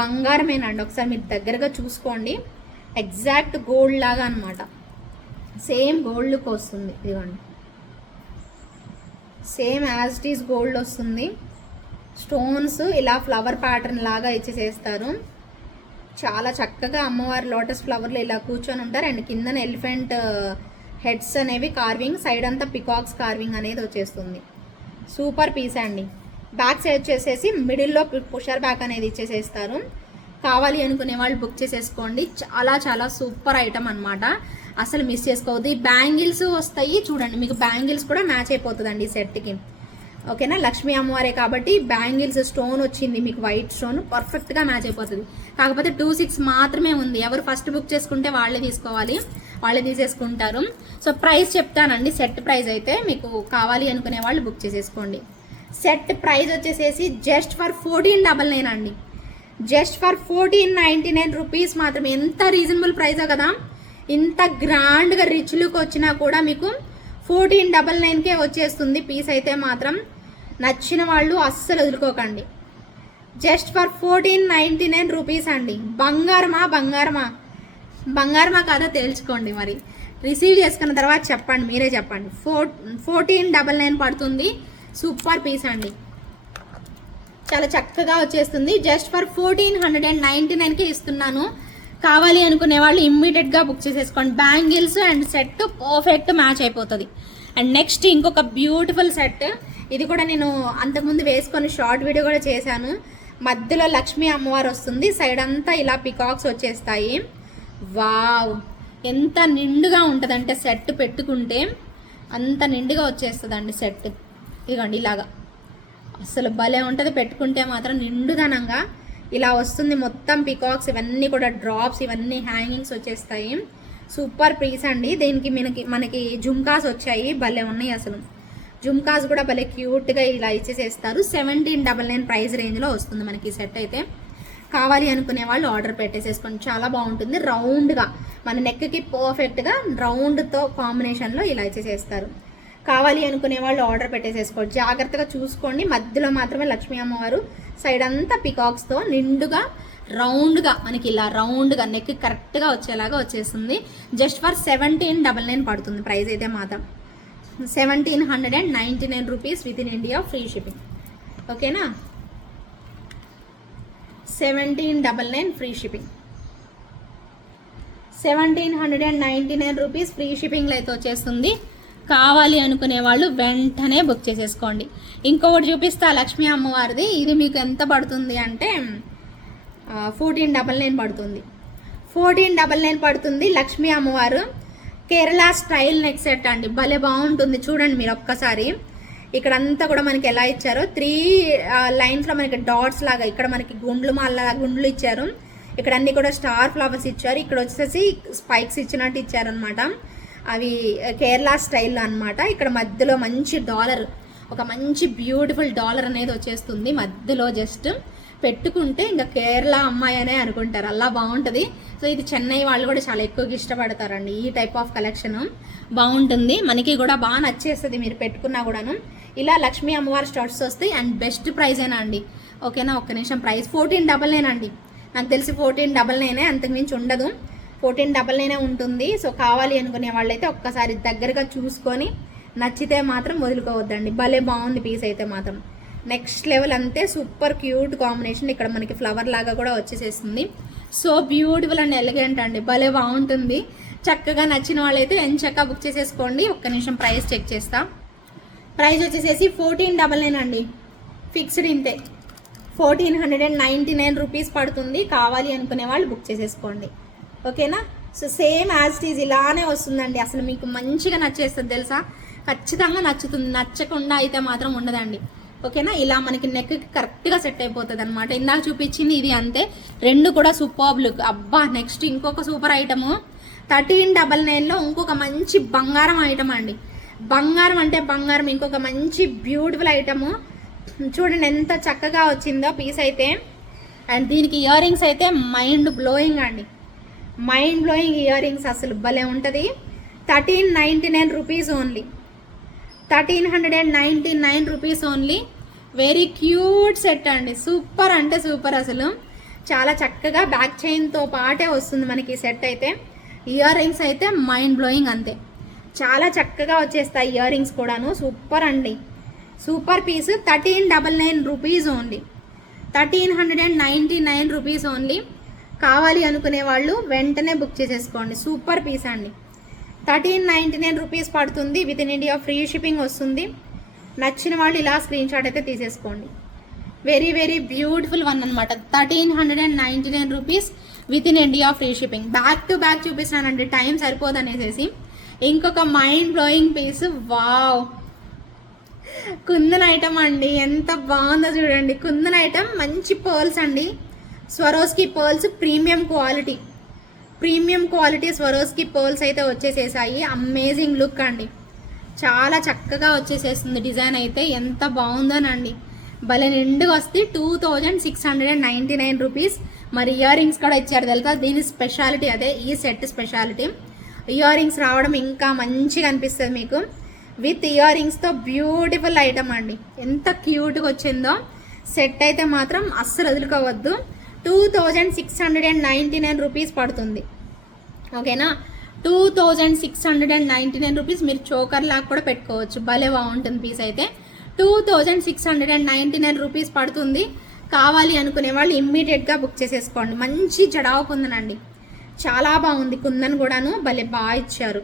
బంగారమేనండి, ఒకసారి మీరు దగ్గరగా చూసుకోండి. ఎగ్జాక్ట్ గోల్డ్ లాగా అనమాట, సేమ్ గోల్డ్ లుక్ వస్తుంది. ఇదిగోండి, same as it is gold వస్తుంది. స్టోన్స్ ఇలా ఫ్లవర్ ప్యాటర్న్ లాగా ఇచ్చేసేస్తారు. చాలా చక్కగా అమ్మవారు లోటస్ ఫ్లవర్లు ఇలా కూర్చొని ఉంటారు. అండ్ కిందన ఎలిఫెంట్ హెడ్స్ అనేవి కార్వింగ్, సైడ్ అంతా పికాక్స్ కార్వింగ్ అనేది వచ్చేస్తుంది. సూపర్ పీస్ అండి. బ్యాక్ సైడ్ వచ్చేసేసి మిడిల్లో పుషర్ బ్యాక్ అనేది ఇచ్చేసేస్తారు. కావాలి అనుకునే వాళ్ళు బుక్ చేసేసుకోండి. చాలా చాలా సూపర్ ఐటమ్ అనమాట, అసలు మిస్ చేసుకోవద్దు. ఈ బ్యాంగిల్స్ వస్తాయి చూడండి, మీకు బ్యాంగిల్స్ కూడా మ్యాచ్ అయిపోతుందండి ఈ సెట్కి. ఓకేనా, లక్ష్మీ అమ్మవారే కాబట్టి బ్యాంగిల్స్ స్టోన్ వచ్చింది మీకు, వైట్ స్టోన్, పర్ఫెక్ట్గా మ్యాచ్ అయిపోతుంది. కాకపోతే 26 మాత్రమే ఉంది. ఎవరు ఫస్ట్ బుక్ చేసుకుంటే వాళ్ళే తీసుకోవాలి, వాళ్ళే తీసేసుకుంటారు. సో ప్రైస్ చెప్తానండి. సెట్ ప్రైస్ అయితే మీకు కావాలి అనుకునే వాళ్ళు బుక్ చేసేసుకోండి. సెట్ ప్రైస్ వచ్చేసేసి జస్ట్ ఫర్ 1499 అండి. జస్ట్ ఫర్ 1499 రూపీస్ మాత్రమే. ఎంత రీజనబుల్ ప్రైజా కదా. ఇంత గ్రాండ్గా రిచ్ లుక్ వచ్చినా కూడా మీకు 1499కే వచ్చేస్తుంది పీస్ అయితే మాత్రం. నచ్చిన వాళ్ళు అస్సలు వదులుకోకండి. జస్ట్ ఫర్ 1499 రూపీస్ అండి. బంగారమా బంగారమా బంగారమా కాదో తేల్చుకోండి. మరి రిసీవ్ చేసుకున్న తర్వాత చెప్పండి, మీరే చెప్పండి. 1499 పడుతుంది. సూపర్ పీస్ అండి, చాలా చక్కగా వచ్చేస్తుంది. జస్ట్ ఫర్ 1499కే ఇస్తున్నాను. కావాలి అనుకునే వాళ్ళు ఇమ్మీడియట్గా బుక్ చేసేసుకోండి. Bangles and set perfect match అయిపోతుంది. అండ్ నెక్స్ట్ ఇంకొక బ్యూటిఫుల్ సెట్, ఇది కూడా నేను అంతకుముందు వేసుకొని షార్ట్ వీడియో కూడా చేశాను. మధ్యలో లక్ష్మీ అమ్మవారు వస్తుంది, సైడ్ అంతా ఇలా పికాక్స్ వచ్చేస్తాయి. వావ్, ఎంత నిండుగా ఉంటుందంటే సెట్ పెట్టుకుంటే అంత నిండుగా వచ్చేస్తుందండి సెట్. ఇదిగోండి ఇలాగా అసలు భలే ఉంటుంది పెట్టుకుంటే మాత్రం. నిండుదనంగా ఇలా వస్తుంది మొత్తం పికాక్స్, ఇవన్నీ కూడా డ్రాప్స్, ఇవన్నీ హ్యాంగింగ్స్ వచ్చేస్తాయి. సూపర్ పీస్ అండి. దీనికి మనకి జుమ్కాస్ వచ్చాయి, భలే ఉన్నాయి అసలు. జుమ్కాస్ కూడా భలే క్యూట్గా ఇలా ఇచ్చేసేస్తారు. 1799 ప్రైస్ రేంజ్లో వస్తుంది మనకి ఈ సెట్ అయితే. కావాలి అనుకునే వాళ్ళు ఆర్డర్ పెట్టేసేసుకోండి. చాలా బాగుంటుంది. రౌండ్గా మన నెక్కి పర్ఫెక్ట్గా రౌండ్తో కాంబినేషన్లో ఇలా ఇచ్చేసేస్తారు. కావాలి అనుకునే వాళ్ళు ఆర్డర్ పెట్టేసేసుకోండి. జాగ్రత్తగా చూసుకోండి. మధ్యలో మాత్రమే లక్ష్మీ అమ్మవారు, సైడ్ అంతా పికాక్స్తో నిండుగా రౌండ్గా మనకి ఇలా రౌండ్గా నెక్ కరెక్ట్గా వచ్చేలాగా వచ్చేస్తుంది. జస్ట్ ఫర్ 1799 పడుతుంది ప్రైస్ అయితే మాత్రం. 1799 rupees within India, free shipping. ఓకేనా, 1799 ఫ్రీ షిప్పింగ్. 1799 రూపీస్ ఫ్రీ షిప్పింగ్లో అయితే వచ్చేస్తుంది. కావాలి అనుకునే వాళ్ళు వెంటనే బుక్ చేసేసుకోండి. ఇంకొకటి చూపిస్తా లక్ష్మీ అమ్మవారిది. ఇది మీకు ఎంత పడుతుంది అంటే 1499 పడుతుంది. 1499 పడుతుంది. లక్ష్మీ అమ్మవారు కేరళ స్టైల్ నెక్ సెట్ అండి. భలే బాగుంటుంది చూడండి మీరు ఒక్కసారి. ఇక్కడ అంతా కూడా మనకి ఎలా ఇచ్చారో 3 లైన్స్లో మనకి డాట్స్ లాగా, ఇక్కడ మనకి గుండ్లు మాల గుండ్లు ఇచ్చారు, ఇక్కడ అన్ని కూడా స్టార్ ఫ్లవర్స్ ఇచ్చారు, ఇక్కడ వచ్చేసి స్పైక్స్ ఇచ్చినట్టు ఇచ్చారనమాట. అవి కేరళ స్టైల్లో అనమాట. ఇక్కడ మధ్యలో మంచి డాలర్, ఒక మంచి బ్యూటిఫుల్ డాలర్ అనేది వచ్చేస్తుంది మధ్యలో. జస్ట్ పెట్టుకుంటే ఇంకా కేరళ అమ్మాయి అనే అనుకుంటారు, అలా బాగుంటుంది. సో ఇది చెన్నై వాళ్ళు కూడా చాలా ఎక్కువగా ఇష్టపడతారండి ఈ టైప్ ఆఫ్ కలెక్షన్. బాగుంటుంది, మనకి కూడా బాగా నచ్చేస్తుంది మీరు పెట్టుకున్నా కూడాను. ఇలా లక్ష్మీ అమ్మవారి స్టార్ట్స్ వస్తాయి అండ్ బెస్ట్ ప్రైజేనా అండి. ఓకేనా, ఒక్క నిమిషం. ప్రైస్ 1499 అండి. నాకు తెలిసి 1499, అంతకుమించి ఉండదు. 1499 ఉంటుంది. సో కావాలి అనుకునే వాళ్ళైతే ఒక్కసారి దగ్గరగా చూసుకొని నచ్చితే మాత్రం వదులుకోవద్దండి. భలే బాగుంది పీస్ అయితే మాత్రం. నెక్స్ట్ లెవెల్ అంతే, సూపర్ క్యూట్ కాంబినేషన్. ఇక్కడ మనకి ఫ్లవర్ లాగా కూడా వచ్చేసేస్తుంది. సో బ్యూటిఫుల్ అండ్ ఎలిగెంట్ అండి, భలే బాగుంటుంది. చక్కగా నచ్చిన వాళ్ళైతే ఎంచక్కా బుక్ చేసేసుకోండి. ఒక్క నిమిషం ప్రైస్ చెక్ చేస్తా. ప్రైస్ వచ్చేసేసి 1499 అండి, ఫిక్స్డ్ ఇంతే. 1499 రూపీస్ పడుతుంది. కావాలి అనుకునే వాళ్ళు బుక్ చేసేసుకోండి. ఓకేనా, so same as it is ఇలానే వస్తుందండి. అసలు మీకు మంచిగా నచ్చేస్తుంది తెలుసా, ఖచ్చితంగా నచ్చుతుంది. నచ్చకుండా అయితే మాత్రం ఉండదండి. ఓకేనా, ఇలా మనకి నెక్ కరెక్ట్గా సెట్ అయిపోతుంది అనమాట. ఇందాక చూపించింది ఇది అంతే, రెండు కూడా సూపర్ లుక్. అబ్బా, నెక్స్ట్ ఇంకొక సూపర్ ఐటము 1399లో ఇంకొక మంచి బంగారం ఐటమ్ అండి. బంగారం అంటే బంగారం, ఇంకొక మంచి బ్యూటిఫుల్ ఐటము. చూడండి ఎంత చక్కగా వచ్చిందో పీస్ అయితే. అండ్ దీనికి ఇయర్ రింగ్స్ అయితే మైండ్ బ్లోయింగ్ అండి, మైండ్ బ్లోయింగ్ ఇయర్ రింగ్స్. అసలు భలే ఉంటుంది. 1399 rupees only, 1399 rupees only. Very cute set అండి, సూపర్ అంటే సూపర్. అసలు చాలా చక్కగా బ్యాక్ చైన్తో పాటే వస్తుంది మనకి ఈ సెట్ అయితే. ఇయర్ రింగ్స్ అయితే మైండ్ బ్లోయింగ్ అంతే, చాలా చక్కగా వచ్చేస్తాయి ఇయర్ రింగ్స్ కూడాను. సూపర్ అండి, super piece. 1399 rupees only, 1399 rupees only. కావాలి అనుకునే వాళ్ళు వెంటనే బుక్ చేసేసుకోండి. సూపర్ పీస్ అండి. 1399 రూపీస్ పడుతుంది. With in India free shipping వస్తుంది. నచ్చిన వాళ్ళు ఇలా స్క్రీన్ షాట్ అయితే తీసేసుకోండి. వెరీ వెరీ బ్యూటిఫుల్ వన్ అనమాట. 1399 rupees within India free shipping. Back to back చూపిస్తానండి, టైం సరిపోదు అనేసి. ఇంకొక mind blowing piece. Wow, kundan item అండి, ఎంత బాగుందో చూడండి. కుందన్ ఐటమ్, మంచి పర్ల్స్ అండి, Swarovski pearls, premium quality, premium quality Swarovski pearls అయితే వచ్చేసేసాయి. అమేజింగ్ లుక్ అండి, చాలా చక్కగా వచ్చేసేస్తుంది డిజైన్ అయితే. ఎంత బాగుందోనండి, భలే నిండుగా వస్తే. 2699 రూపీస్. మరి ఇయర్ రింగ్స్ కూడా ఇచ్చారు తెలుసా, దీని స్పెషాలిటీ అదే, ఈ సెట్ స్పెషాలిటీ. ఇయర్ రింగ్స్ రావడం ఇంకా మంచిగా అనిపిస్తుంది మీకు. విత్ ఇయర్ రింగ్స్తో బ్యూటిఫుల్ ఐటమ్ అండి, ఎంత క్యూట్గా వచ్చిందో. సెట్ అయితే మాత్రం అస్సలు వదులుకోవద్దు. 2699 రూపీస్ పడుతుంది. ఓకేనా, 2699 రూపీస్. మీరు చోకర్ లాగా కూడా పెట్టుకోవచ్చు, భలే బాగుంటుంది పీస్ అయితే. 2699 రూపీస్ పడుతుంది. కావాలి అనుకునే వాళ్ళు ఇమ్మీడియట్గా బుక్ చేసేసుకోండి. మంచి జడావు కుందనండి, చాలా బాగుంది కుందన్ కూడాను, భలే బాగా ఇచ్చారు.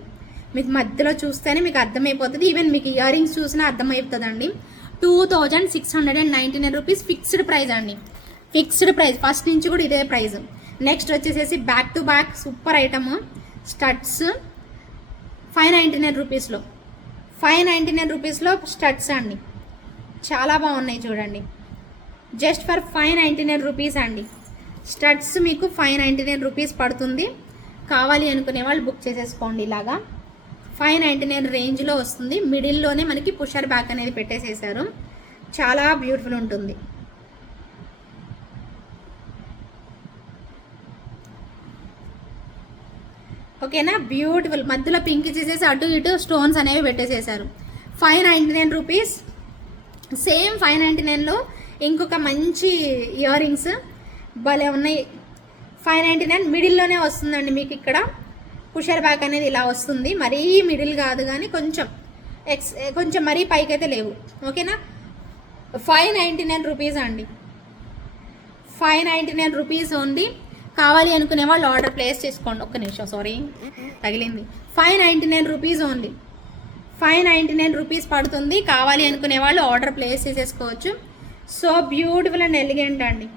మీకు మధ్యలో చూస్తేనే మీకు అర్థమైపోతుంది, ఈవెన్ మీకు ఇయర్ రింగ్స్ చూసినా అర్థమవుతుందండి. 2699 రూపీస్ ఫిక్స్డ్ ప్రైస్ అండి, ఫిక్స్డ్ ప్రైస్. ఫస్ట్ నుంచి కూడా ఇదే ప్రైస్. నెక్స్ట్ వచ్చేసేసి back to back super item studs 599 రూపీస్లో, 599 రూపీస్లో స్టడ్స్ అండి, చాలా బాగున్నాయి చూడండి. జస్ట్ ఫర్ 599 రూపీస్ అండి. స్టడ్స్ మీకు 599 రూపీస్ పడుతుంది. కావాలి అనుకునే వాళ్ళు బుక్ చేసేసుకోండి. ఇలాగా 599 రేంజ్లో వస్తుంది. మిడిల్లోనే మనకి పుషర్ బ్యాక్ అనేది పెట్టేసేసారు, చాలా బ్యూటిఫుల్ ఉంటుంది. ఓకేనా, బ్యూటిఫుల్. మధ్యలో పింక్ చేసేసి అటు ఇటు స్టోన్స్ అనేవి పెట్టేసేసారు. 599 రూపీస్. సేమ్ 599లో ఇంకొక మంచి ఇయర్ రింగ్స్ భలే ఉన్నాయి. 599 మిడిల్లోనే వస్తుందండి మీకు. ఇక్కడ పుషర్ బ్యాక్ అనేది ఇలా వస్తుంది, మరీ మిడిల్ కాదు కానీ కొంచెం మరీ పైకి అయితే లేవు. ఓకేనా, 599 రూపీస్ అండి. 599 రూపీస్ ఓన్లీ. కావాలి అనుకునే వాళ్ళు ఆర్డర్ ప్లేస్ చేసుకోండి. ఒక్క నిమిషం, సారీ తగిలింది. 599 రూపీస్ ఓన్లీ. 599 రూపీస్ పడుతుంది. కావాలి అనుకునే వాళ్ళు ఆర్డర్ ప్లేస్ చేసేసుకోవచ్చు. సో బ్యూటిఫుల్ అండ్ ఎలిగెంట్ అండి,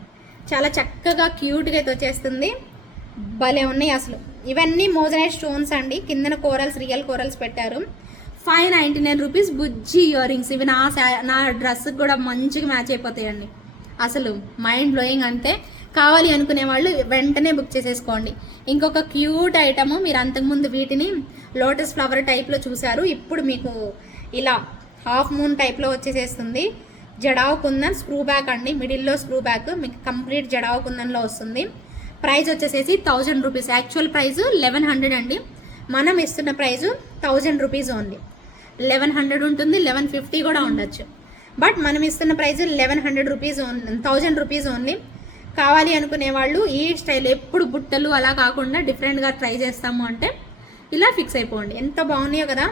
చాలా చక్కగా క్యూట్గా అయితే వచ్చేస్తుంది. భలే ఉన్నాయి అసలు. ఇవన్నీ మోజనైట్ స్టోన్స్ అండి, కిందన కోరల్స్, రియల్ కోరల్స్ పెట్టారు. 599 రూపీస్. బుజ్జి ఇయర్ రింగ్స్ ఇవి నా డ్రెస్కి కూడా మంచిగా మ్యాచ్ అయిపోతాయండి. అసలు మైండ్ బ్లోయింగ్ అంతే. కావాలి అనుకునే వాళ్ళు వెంటనే బుక్ చేసేసుకోండి. ఇంకొక క్యూట్ ఐటమ్, మీరు అంతకుముందు వీటిని లోటస్ ఫ్లవర్ టైప్లో చూశారు, ఇప్పుడు మీకు ఇలా హాఫ్ మూన్ టైప్లో వచ్చేసేస్తుంది. జడావ్ కుందన్ స్క్రూ బ్యాక్ అండి, మిడిల్లో స్క్రూ బ్యాక్ మీకు కంప్లీట్ జడావ్ కుందన్లో వస్తుంది. ప్రైస్ వచ్చేసేసి 1000 రూపీస్. యాక్చువల్ ప్రైస్ 1100 అండి, మనం ఇస్తున్న ప్రైస్ 1000 రూపీస్ ఓన్లీ. 1100 ఉంటుంది, 1150 కూడా ఉండొచ్చు, బట్ మనం ఇస్తున్న ప్రైస్ 1100 రూపీస్, 1000 రూపీస్ ఓన్లీ. కావాలి అనుకునే వాళ్ళు ఈ స్టైల్ ఎప్పుడు బుట్టలు అలా కాకుండా డిఫరెంట్గా ట్రై చేస్తాము అంటే ఇలా ఫిక్స్ అయిపోండి. ఎంత బాగున్నాయో కదా.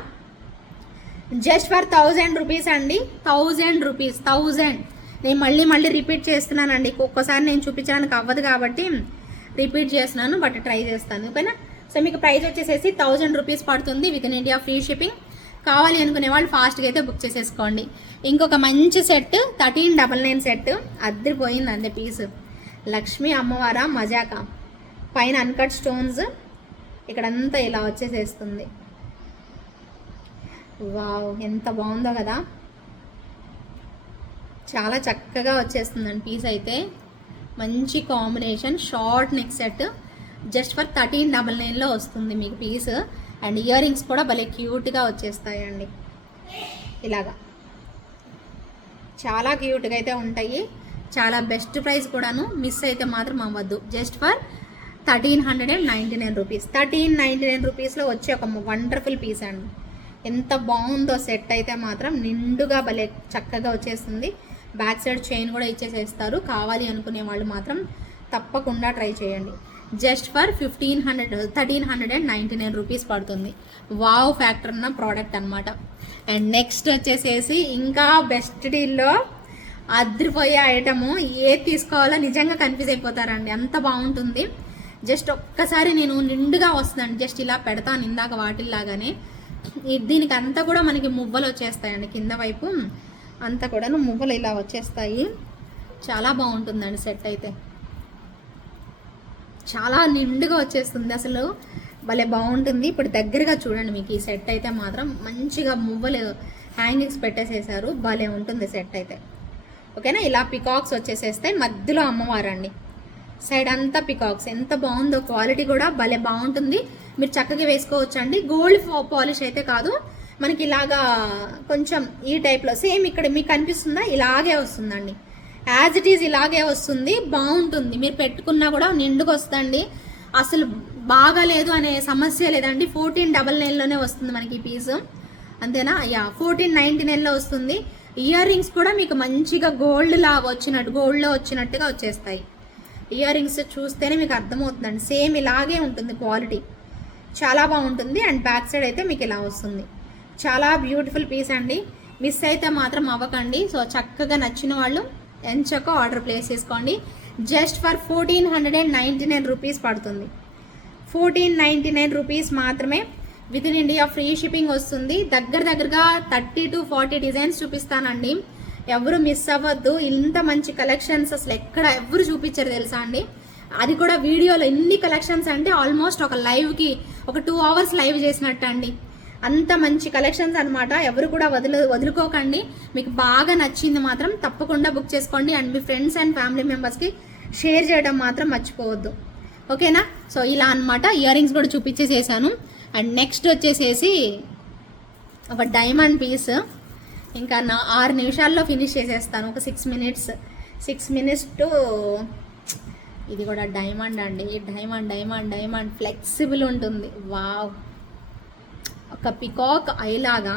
జస్ట్ ఫర్ 1000 రూపీస్ అండి. 1000 రూపీస్. 1000. నేను మళ్ళీ రిపీట్ చేస్తున్నానండి, ఒక్కసారి నేను చూపించడానికి అవ్వదు కాబట్టి రిపీట్ చేస్తున్నాను, బట్ ట్రై చేస్తాను. ఓకేనా. సో మీకు ప్రైస్ వచ్చేసేసి 1000 రూపీస్ పడుతుంది, with in India free shipping. కావాలి అనుకునే వాళ్ళు ఫాస్ట్గా అయితే బుక్ చేసేసుకోండి. ఇంకొక మంచి సెట్ 1399 సెట్ అద్దరిపోయింది అంతే పీస్. లక్ష్మీ అమ్మవార మజాక, పైన అన్కట్ స్టోన్స్, ఇక్కడంతా ఇలా వచ్చేసేస్తుంది. వావ్, ఎంత బాగుందో కదా. చాలా చక్కగా వచ్చేస్తుందండి పీస్ అయితే. మంచి combination short neck set just for 1399లో వస్తుంది మీకు పీస్. అండ్ ఇయర్ రింగ్స్ కూడా భలే క్యూట్గా వచ్చేస్తాయండి ఇలాగా. చాలా క్యూట్గా అయితే ఉంటాయి. చాలా బెస్ట్ ప్రైస్ కూడాను, మిస్ అయితే మాత్రం అవ్వద్దు. Just for 1399 rupees. 1399 రూపీస్లో వచ్చే ఒక వండర్ఫుల్ పీస్ అండి. ఎంత బాగుందో సెట్ అయితే మాత్రం, నిండుగా భలే చక్కగా వచ్చేస్తుంది. బ్యాక్ సైడ్ చైన్ కూడా ఇచ్చేసేస్తారు. కావాలి అనుకునే వాళ్ళు మాత్రం తప్పకుండా ట్రై చేయండి. జస్ట్ ఫర్ 1399 రూపీస్ పడుతుంది. వావ్ ఫ్యాక్టర్ ఉన్న ప్రోడక్ట్ అనమాట. అండ్ నెక్స్ట్ వచ్చేసేసి ఇంకా బెస్ట్ డీల్లో అదిరిపోయే ఐటము. ఏది తీసుకోవాలో నిజంగా కన్ఫ్యూజ్ అయిపోతారండి, అంత బాగుంటుంది. జస్ట్ ఒక్కసారి నేను నిండుగా వస్తుందండి, జస్ట్ ఇలా పెడతాను ఇందాక వాటిల్లాగానే. దీనికి అంతా కూడా మనకి మువ్వలు వచ్చేస్తాయండి, కింద వైపు అంతా కూడా మువ్వలు ఇలా వచ్చేస్తాయి. చాలా బాగుంటుందండి సెట్ అయితే, చాలా నిండుగా వచ్చేస్తుంది అసలు, భలే బాగుంటుంది. ఇప్పుడు దగ్గరగా చూడండి, మీకు ఈ సెట్ అయితే మాత్రం మంచిగా మువ్వలు హ్యాంగింగ్స్ పెట్టేసేసారు, భలే ఉంటుంది సెట్ అయితే. ఓకేనా. ఇలా పికాక్స్ వచ్చేసేస్తాయి, మధ్యలో అమ్మవారండి, సైడ్ అంతా పికాక్స్. ఎంత బాగుందో, క్వాలిటీ కూడా భలే బాగుంటుంది. మీరు చక్కగా వేసుకోవచ్చు అండి. గోల్డ్ పాలిష్ అయితే కాదు, మనకి ఇలాగా కొంచెం ఈ టైప్లో సేమ్ ఇక్కడ మీకు కనిపిస్తుందా, ఇలాగే వస్తుందండి. యాజ్ ఇట్ ఈజ్ ఇలాగే వస్తుంది, బాగుంటుంది. మీరు పెట్టుకున్నా కూడా నిండుగా వస్తుందండి, అసలు బాగాలేదు అనే సమస్య లేదండి. 1499లోనే వస్తుంది మనకి ఈ పీసు, అంతేనా. 1499లో వస్తుంది. ఇయర్ రింగ్స్ కూడా మీకు మంచిగా గోల్డ్లో వచ్చినట్టుగా వచ్చేస్తాయి. ఇయర్ రింగ్స్ చూస్తేనే మీకు అర్థమవుతుందండి, సేమ్ ఇలాగే ఉంటుంది క్వాలిటీ, చాలా బాగుంటుంది. అండ్ బ్యాక్ సైడ్ అయితే మీకు ఇలా వస్తుంది. చాలా బ్యూటిఫుల్ పీస్ అండి, మిస్ అయితే మాత్రం అవ్వకండి. సో చక్కగా నచ్చిన వాళ్ళు ఎంచక్క ఆర్డర్ ప్లేస్ చేసుకోండి. జస్ట్ ఫర్ 1499 రూపీస్ పడుతుంది. 1499 రూపీస్ మాత్రమే, with in India free shipping వస్తుంది. దగ్గరగా 30 to 40 డిజైన్స్ చూపిస్తానండి, ఎవరు మిస్ అవ్వద్దు. ఇంత మంచి కలెక్షన్స్ అసలు ఎక్కడ ఎవరు చూపించారు తెలుసా అండి. అది కూడా వీడియోలో ఎన్ని కలెక్షన్స్ అంటే ఆల్మోస్ట్ ఒక లైవ్కి ఒక 2 hours లైవ్ చేసినట్టు అండి, అంత మంచి కలెక్షన్స్ అనమాట. ఎవరు కూడా వదులుకోకండి. మీకు బాగా నచ్చింది మాత్రం తప్పకుండా బుక్ చేసుకోండి. And me friends and family మెంబర్స్కి షేర్ చేయడం మాత్రం మర్చిపోవద్దు. ఓకేనా. సో ఇలా అనమాట, ఇయర్ రింగ్స్ కూడా చూపించేసేసాను. అండ్ నెక్స్ట్ వచ్చేసేసి ఒక డైమండ్ పీస్, ఇంకా 6 నిమిషాల్లో ఫినిష్ చేసేస్తాను, ఒక 6 minutes టు. ఇది కూడా డైమండ్ అండి, డైమండ్ ఫ్లెక్సిబుల్ ఉంటుంది. వావ్, ఒక పికాక్ ఐలాగా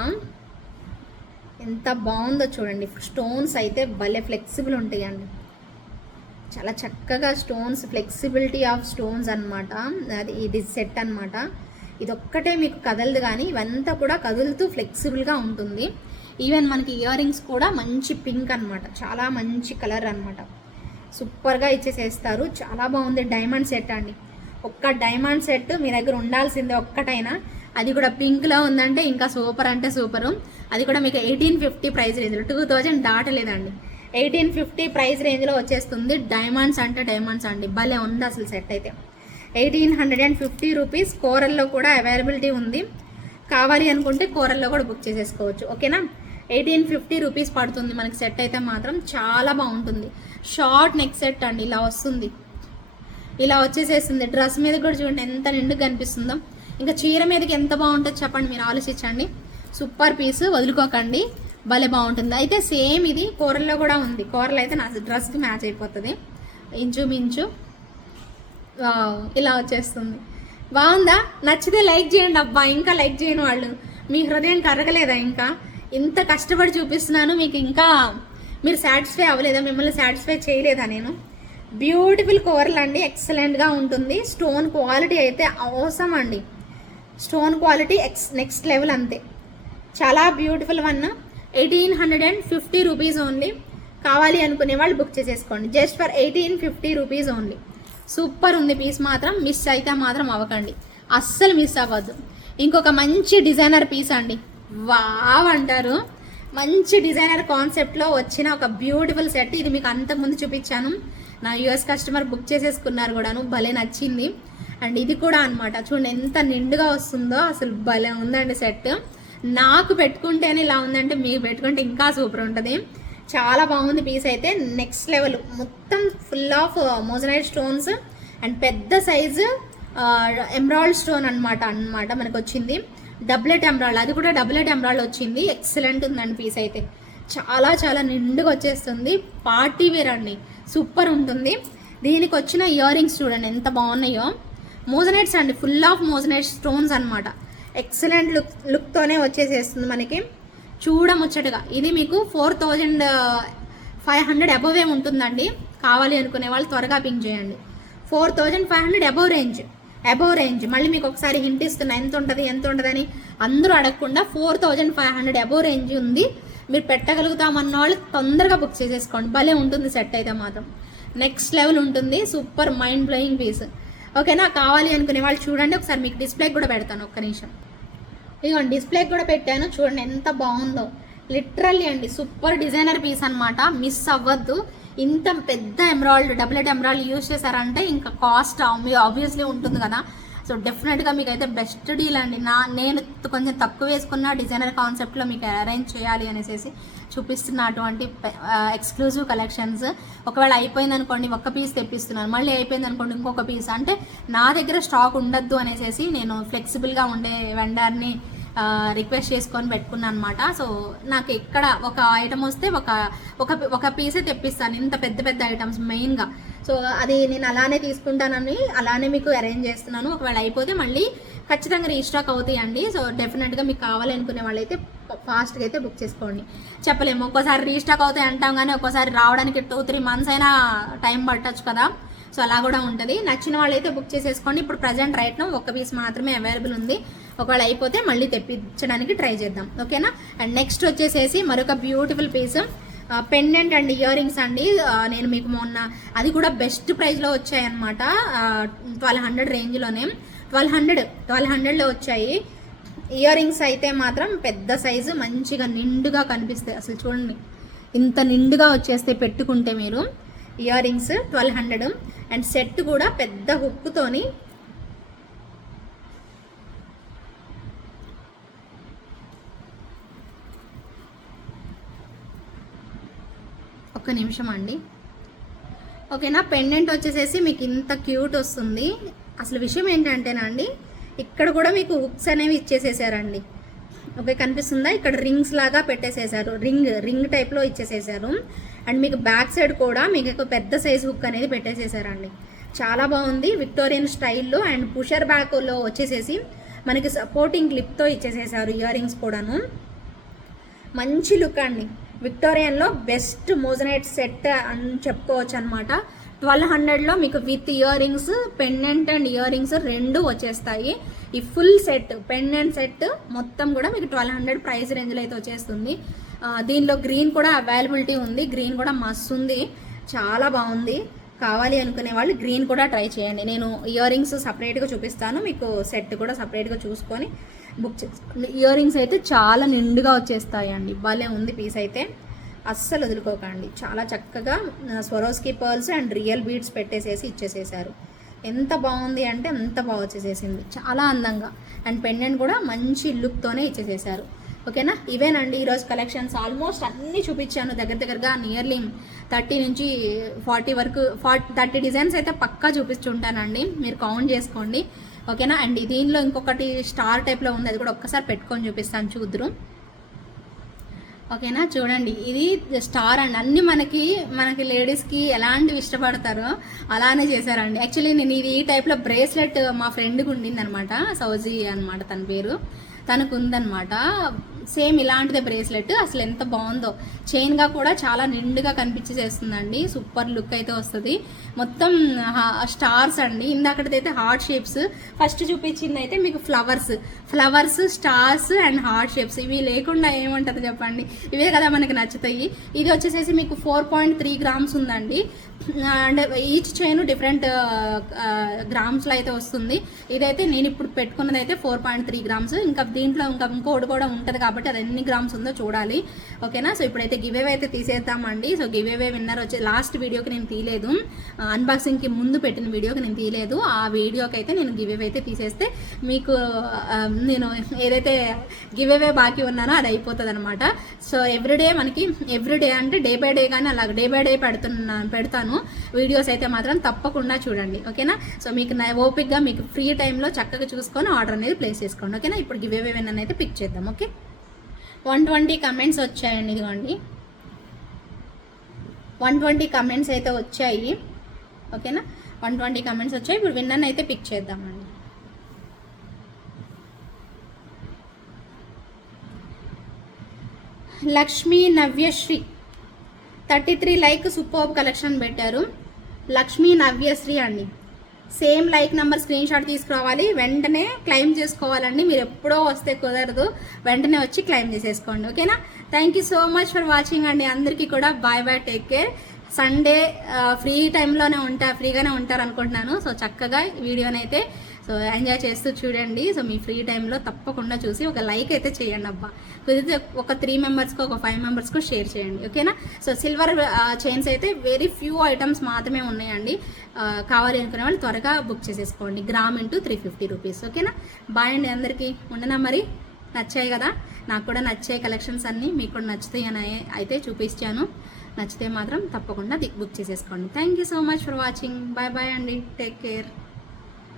ఎంత బాగుందో చూడండి. స్టోన్స్ అయితే భలే ఫ్లెక్సిబుల్ ఉంటాయండి, చాలా చక్కగా స్టోన్స్, ఫ్లెక్సిబిలిటీ ఆఫ్ స్టోన్స్ అనమాట. అది ఇది సెట్ అనమాట. ఇదొక్కటే మీకు కదలదు, కానీ ఇవంతా కూడా కదులుతూ ఫ్లెక్సిబుల్గా ఉంటుంది. ఈవెన్ మనకి ఇయర్ రింగ్స్ కూడా మంచి పింక్ అనమాట, చాలా మంచి కలర్ అనమాట. సూపర్గా ఇచ్చేసేస్తారు. చాలా బాగుంది. డైమండ్ సెట్ అండి. ఒక్క డైమండ్ సెట్ మీ దగ్గర ఉండాల్సిందే ఒక్కటైనా. అది కూడా పింక్లో ఉందంటే ఇంకా సూపర్ అంటే సూపరు. అది కూడా మీకు 1850 ప్రైస్ రేంజ్లో, 2000 దాటలేదండి. 1850 ప్రైస్ రేంజ్లో వచ్చేస్తుంది. డైమండ్స్ అంటే డైమండ్స్ అండి, భలే ఉంది అసలు సెట్ అయితే. 1850 రూపీస్. కోరల్లో కూడా అవైలబిలిటీ ఉంది. కావాలి అనుకుంటే కోరల్లో కూడా బుక్ చేసేసుకోవచ్చు. ఓకేనా. 1850 రూపీస్ పడుతుంది మనకి సెట్ అయితే మాత్రం. చాలా బాగుంటుంది. షార్ట్ నెక్ సెట్ అండి, ఇలా వస్తుంది, ఇలా వచ్చేసేస్తుంది. డ్రెస్ మీద కూడా చూడండి ఎంత నిండుగా కనిపిస్తుందో. ఇంకా చీర మీదకి ఎంత బాగుంటుందో చెప్పండి, మీరు ఆలోచించండి. సూపర్ పీస్, వదులుకోకండి, భలే బాగుంటుంది. అయితే సేమ్ ఇది కూరల్లో కూడా ఉంది. కూరలు అయితే నా డ్రెస్కి మ్యాచ్ అయిపోతుంది ఇంచుమించు. ఇలా వచ్చేస్తుంది. బాగుందా? నచ్చితే లైక్ చేయండి అబ్బా. ఇంకా లైక్ చేయని వాళ్ళు, మీ హృదయం కరగలేదా? ఇంకా ఇంత కష్టపడి చూపిస్తున్నాను మీకు, ఇంకా మీరు సాటిస్ఫై అవ్వలేదా? మిమ్మల్ని సాటిస్ఫై చేయలేదా నేను? బ్యూటిఫుల్ కూరలు అండి, ఎక్సలెంట్గా ఉంటుంది. స్టోన్ క్వాలిటీ అయితే అవసరం అండి. స్టోన్ క్వాలిటీ నెక్స్ట్ లెవెల్ అంతే. చాలా బ్యూటిఫుల్ వన్. 1850 rupees only. కావాలి అనుకునే వాళ్ళు బుక్ చేసేసుకోండి. Just for 1850 rupees only. Super ఉంది పీస్ మాత్రం. మిస్ అయితే మాత్రం అవ్వకండి, అస్సలు మిస్ అవ్వద్దు. ఇంకొక మంచి డిజైనర్ పీస్ అండి, వావ్ అంటారు. మంచి డిజైనర్ కాన్సెప్ట్లో వచ్చిన ఒక బ్యూటిఫుల్ సెట్. ఇది మీకు అంతకుముందు చూపించాను. నా యూఎస్ కస్టమర్ బుక్ చేసేసుకున్నారు కూడాను, భలే నచ్చింది. అండ్ ఇది కూడా అనమాట, చూడండి ఎంత నిండుగా వస్తుందో, అసలు భలే ఉందండి సెట్. నాకు పెట్టుకుంటేనే ఇలా ఉందంటే మీకు పెట్టుకుంటే ఇంకా సూపర్ ఉంటుంది. చాలా బాగుంది పీస్ అయితే, నెక్స్ట్ లెవెల్. మొత్తం full of moissanite stones and పెద్ద సైజు ఎమరాల్డ్ స్టోన్ అనమాట మనకు వచ్చింది. డబ్లెట్ ఎమరాల్డ్, అది కూడా డబ్లెట్ ఎమరాల్డ్ వచ్చింది. ఎక్సలెంట్ ఉందండి పీస్ అయితే. చాలా చాలా నిండుగా వచ్చేస్తుంది. పార్టీ వేర్ అండి, సూపర్ ఉంటుంది. దీనికి వచ్చిన ఇయర్ రింగ్స్ చూడండి ఎంత బాగున్నాయో. మోజనైట్స్ అండి, ఫుల్ ఆఫ్ మోజనైట్ స్టోన్స్ అనమాట. ఎక్సలెంట్ లుక్తోనే వచ్చేసేస్తుంది మనకి, చూడముచ్చటగా. ఇది మీకు 4500 అబోవ్ ఉంటుందండి. కావాలి అనుకునే వాళ్ళు త్వరగా పింక్ చేయండి. 4500 అబోవ్ రేంజ్. మళ్ళీ మీకు ఒకసారి హింట్ ఇస్తున్నా ఎంత ఉంటుందని అందరూ అడగకుండా. 4500 అబోవ్ రేంజ్ ఉంది. మీరు పెట్టగలుగుతామన్న వాళ్ళు తొందరగా బుక్ చేసేసుకోండి. భలే ఉంటుంది సెట్ అయితే మాత్రం, నెక్స్ట్ లెవెల్ ఉంటుంది. Super mind blowing piece. ఓకేనా. కావాలి అనుకునే వాళ్ళు చూడండి. ఒకసారి మీకు డిస్ప్లే కూడా పెడతాను, ఒక్క నిమిషం. ఇదిగోండి డిస్ప్లే కూడా పెట్టాను, చూడండి ఎంత బాగుందో. లిటరల్లీ అండి సూపర్ డిజైనర్ పీస్ అనమాట, మిస్ అవ్వద్దు. ఇంత పెద్ద ఎమరాల్డ్, డబ్లెట్ ఎమరాల్డ్ యూజ్ చేశారంటే ఇంకా కాస్ట్ ఆబ్వియస్లీ ఉంటుంది కదా. సో డెఫినెట్గా మీకు అయితే బెస్ట్ డీల్ అండి. నేను కొంచెం తక్కువ వేసుకున్న డిజైనర్ కాన్సెప్ట్లో మీకు అరేంజ్ చేయాలి అనేసి చూపిస్తున్న అటువంటి ఎక్స్క్లూజివ్ కలెక్షన్స్. ఒకవేళ అయిపోయింది అనుకోండి, ఒక్క పీస్ తెప్పిస్తున్నాను, మళ్ళీ అయిపోయింది అనుకోండి ఇంకొక పీస్. అంటే నా దగ్గర స్టాక్ ఉండద్దు అనేసి నేను ఫ్లెక్సిబుల్గా ఉండే వెండర్ని రిక్వెస్ట్ చేసుకొని పెట్టుకున్నాను అనమాట. సో నాకు ఎక్కడ ఒక ఐటమ్ వస్తే ఒక పీసే తెప్పిస్తాను, ఇంత పెద్ద పెద్ద ఐటమ్స్ మెయిన్గా. సో అది నేను అలానే తీసుకుంటానని అలానే మీకు అరేంజ్ చేస్తున్నాను. ఒకవేళ అయిపోతే మళ్ళీ ఖచ్చితంగా రీస్టాక్ అవుతాయండి. సో డెఫినెట్గా మీకు కావాలనుకునే వాళ్ళైతే ఫాస్ట్గా అయితే బుక్ చేసుకోండి. చెప్పలేము, ఒక్కోసారి రీస్టాక్ అవుతాయి అంటాం, కానీ ఒక్కోసారి రావడానికి 2-3 మంత్స్ అయినా టైం పట్టచ్చు కదా. సో అలా కూడా ఉంటుంది. నచ్చిన వాళ్ళైతే బుక్ చేసేసుకోండి. ఇప్పుడు ప్రజెంట్ రైట్ నౌ ఒక పీస్ మాత్రమే అవైలబుల్ ఉంది. ఒకవేళ అయిపోతే మళ్ళీ తెప్పించడానికి ట్రై చేద్దాం. ఓకేనా. అండ్ నెక్స్ట్ వచ్చేసేసి మరొక beautiful piece pendant and earrings అండి. నేను మీకు మొన్న అది కూడా బెస్ట్ ప్రైస్లో వచ్చాయన్నమాట. 1200 రేంజ్లోనే 1200లో వచ్చాయి. ఇయర్ రింగ్స్ అయితే మాత్రం పెద్ద సైజు, మంచిగా నిండుగా కనిపిస్తాయి. అసలు చూడండి ఇంత నిండుగా వచ్చేస్తాయి పెట్టుకుంటే మీరు. ఇయర్ రింగ్స్ 1200 అండ్ సెట్ కూడా పెద్ద హుక్తోని. ఒక్క నిమిషం అండి. ఓకేనా. పెండెంట్ వచ్చేసేసి మీకు ఇంత క్యూట్ వస్తుంది. అసలు విషయం ఏంటంటేనండి, ఇక్కడ కూడా మీకు హుక్స్ అనేవి ఇచ్చేసేసారండి. ఓకే, కనిపిస్తుందా? ఇక్కడ రింగ్స్ లాగా పెట్టేసేసారు, రింగ్ టైప్లో ఇచ్చేసేసారు. అండ్ మీకు బ్యాక్ సైడ్ కూడా మీకు ఒక పెద్ద సైజ్ హుక్ అనేది పెట్టేసేసారండి. చాలా బాగుంది, విక్టోరియన్ స్టైల్లో. అండ్ పుషర్ బ్యాక్లో వచ్చేసేసి మనకి సపోర్టింగ్ క్లిప్తో ఇచ్చేసేసారు ఇయర్ రింగ్స్ కూడాను. మంచి లుక్ అండి. విక్టోరియన్లో బెస్ట్ మోజనైట్ సెట్ అని చెప్పుకోవచ్చు అనమాట. 1200లో మీకు with ear rings, pendant and ear rings రెండు వచ్చేస్తాయి. ఈ ఫుల్ సెట్ పెండెంట్ సెట్ మొత్తం కూడా మీకు 1200 ప్రైస్ రేంజ్లో అయితే వచ్చేస్తుంది. దీనిలో గ్రీన్ కూడా అవైలబిలిటీ ఉంది. గ్రీన్ కూడా మస్తు ఉంది, చాలా బాగుంది. కావాలి అనుకునే వాళ్ళు గ్రీన్ కూడా ట్రై చేయండి. నేను ఇయర్ రింగ్స్ సపరేట్గా చూపిస్తాను, మీకు సెట్ కూడా సపరేట్గా చూసుకొని బుక్ చేసుకోండి. ఇయర్ రింగ్స్ అయితే చాలా నిండుగా వచ్చేస్తాయండి, భలే ఉంది పీస్ అయితే, అస్సలు వదులుకోకండి. చాలా చక్కగా Swarovski pearls and real beads పెట్టేసేసి ఇచ్చేసేసారు. ఎంత బాగుంది అంటే అంత బాగా వచ్చేసేసింది, చాలా అందంగా. అండ్ పెండెంట్ కూడా మంచి లుక్తోనే ఇచ్చేసేసారు. ఓకేనా, ఇవేనండి ఈరోజు కలెక్షన్స్. ఆల్మోస్ట్ అన్నీ చూపించాను, దగ్గరగా నియర్లీ 30 నుంచి 40 వరకు 30 డిజైన్స్ అయితే పక్కా చూపిస్తుంటానండి, మీరు కౌంట్ చేసుకోండి. ఓకేనా, అండ్ దీనిలో ఇంకొకటి స్టార్ టైప్లో ఉంది, అది కూడా ఒక్కసారి పెట్టుకొని చూపిస్తాను, చూద్దరు. ఓకేనా, చూడండి ఇది స్టార్ అండి. అన్నీ మనకి లేడీస్కి ఎలాంటివి ఇష్టపడతారో అలానే చేశారండి. యాక్చువల్లీ నేను ఇది ఈ టైప్లో బ్రేస్లెట్ మా ఫ్రెండ్కి ఉండిందనమాట, సౌజీ అనమాట తన పేరు, తనకు ఉందనమాట సేమ్ ఇలాంటిదే బ్రేస్లెట్. అసలు ఎంత బాగుందో, చైన్గా కూడా చాలా నిండుగా కనిపించేస్తుందండి, సూపర్ లుక్ అయితే వస్తుంది. మొత్తం స్టార్స్ అండి, ఇందాకటిదైతే హార్ట్ షేప్స్, ఫస్ట్ చూపించింది అయితే మీకు flowers stars and heart shapes. ఇవి లేకుండా ఏముంటుంది చెప్పండి, ఇవే కదా మనకి నచ్చుతాయి. ఇది వచ్చేసేసి మీకు 4.3 గ్రామ్స్ ఉందండి, అండ్ ఈచ్ చైన్ డిఫరెంట్ గ్రామ్స్లో అయితే వస్తుంది. ఇదైతే నేను ఇప్పుడు పెట్టుకున్నది అయితే 4.3 గ్రామ్స్. ఇంకా దీంట్లో ఇంకోటి కూడా ఉంటుంది కాబట్టి అది ఎన్ని గ్రామ్స్ ఉందో చూడాలి. ఓకేనా, సో ఇప్పుడైతే గివ్ అవే అయితే తీసేద్దామండి. సో గివ్ అవే విన్నర్ వచ్చి లాస్ట్ వీడియోకి నేను తీయలేదు, అన్బాక్సింగ్కి ముందు పెట్టిన వీడియోకి నేను తీయలేదు. ఆ వీడియోకి అయితే నేను గివ్ అవే అయితే తీసేస్తే మీకు నేను ఏదైతే గివ్ అవే బాకీ ఉన్నానో అది అయిపోతుంది అనమాట. సో ఎవ్రీడే అంటే డే బై డే కానీ అలా డే బై డే పెడతాను వీడియోస్ అయితే మాత్రం తప్పకుండా చూడండి. ఓకేనా, సో మీకు ఓపిక్గా మీకు ఫ్రీ టైంలో చక్కగా చూసుకొని ఆర్డర్ అనేది ప్లేస్ చేసుకోండి. ఓకేనా, ఇప్పుడు గివ్ అవే విన్నర్ అయితే పిక్ చేద్దాం. ఓకే, 120 కమెంట్స్ వచ్చాయండి, ఇదిగోండి 120 కమెంట్స్ అయితే వచ్చాయి. ఓకేనా, 120 కమెంట్స్ వచ్చాయి. ఇప్పుడు విన్నర్ని అయితే పిక్ చేద్దామండి. Lakshmi Navyasri 33 like, super collection పెట్టారు. లక్ష్మీ నవ్యశ్రీ అండి, same like number screen shot తీసుకురావాలి, వెంటనే క్లెయిమ్ చేసుకోవాలండి. మీరు ఎప్పుడో వస్తే కుదరదు, వెంటనే వచ్చి క్లెయిమ్ చేసేసుకోండి. ఓకేనా, thank you so much for watching అండి. అందరికీ కూడా bye bye, take care. Sunday ఫ్రీగానే ఉంటారు అనుకుంటున్నాను. సో చక్కగా వీడియోని అయితే సో ఎంజాయ్ చేస్తూ చూడండి. సో మీ ఫ్రీ టైంలో తప్పకుండా చూసి ఒక లైక్ అయితే చేయండి అబ్బా, కుదిరితే ఒక 3 మెంబర్స్కి ఒక 5 మెంబర్స్కి షేర్ చేయండి. ఓకేనా, సో సిల్వర్ చైన్స్ అయితే వెరీ ఫ్యూ ఐటమ్స్ మాత్రమే ఉన్నాయండి. కావాలి అనుకునే వాళ్ళు త్వరగా బుక్ చేసేసుకోండి. Gram into 350 rupees. ఓకేనా, బాయ్ అండి అందరికీ. ఉండనా మరి, నచ్చాయి కదా, నాకు కూడా నచ్చాయి కలెక్షన్స్ అన్నీ, మీకు కూడా నచ్చుతాయి అని అయితే చూపించాను. నచ్చితే మాత్రం తప్పకుండా బుక్ చేసేసుకోండి. Thank you so much for watching. Bye bye అండి, టేక్ కేర్.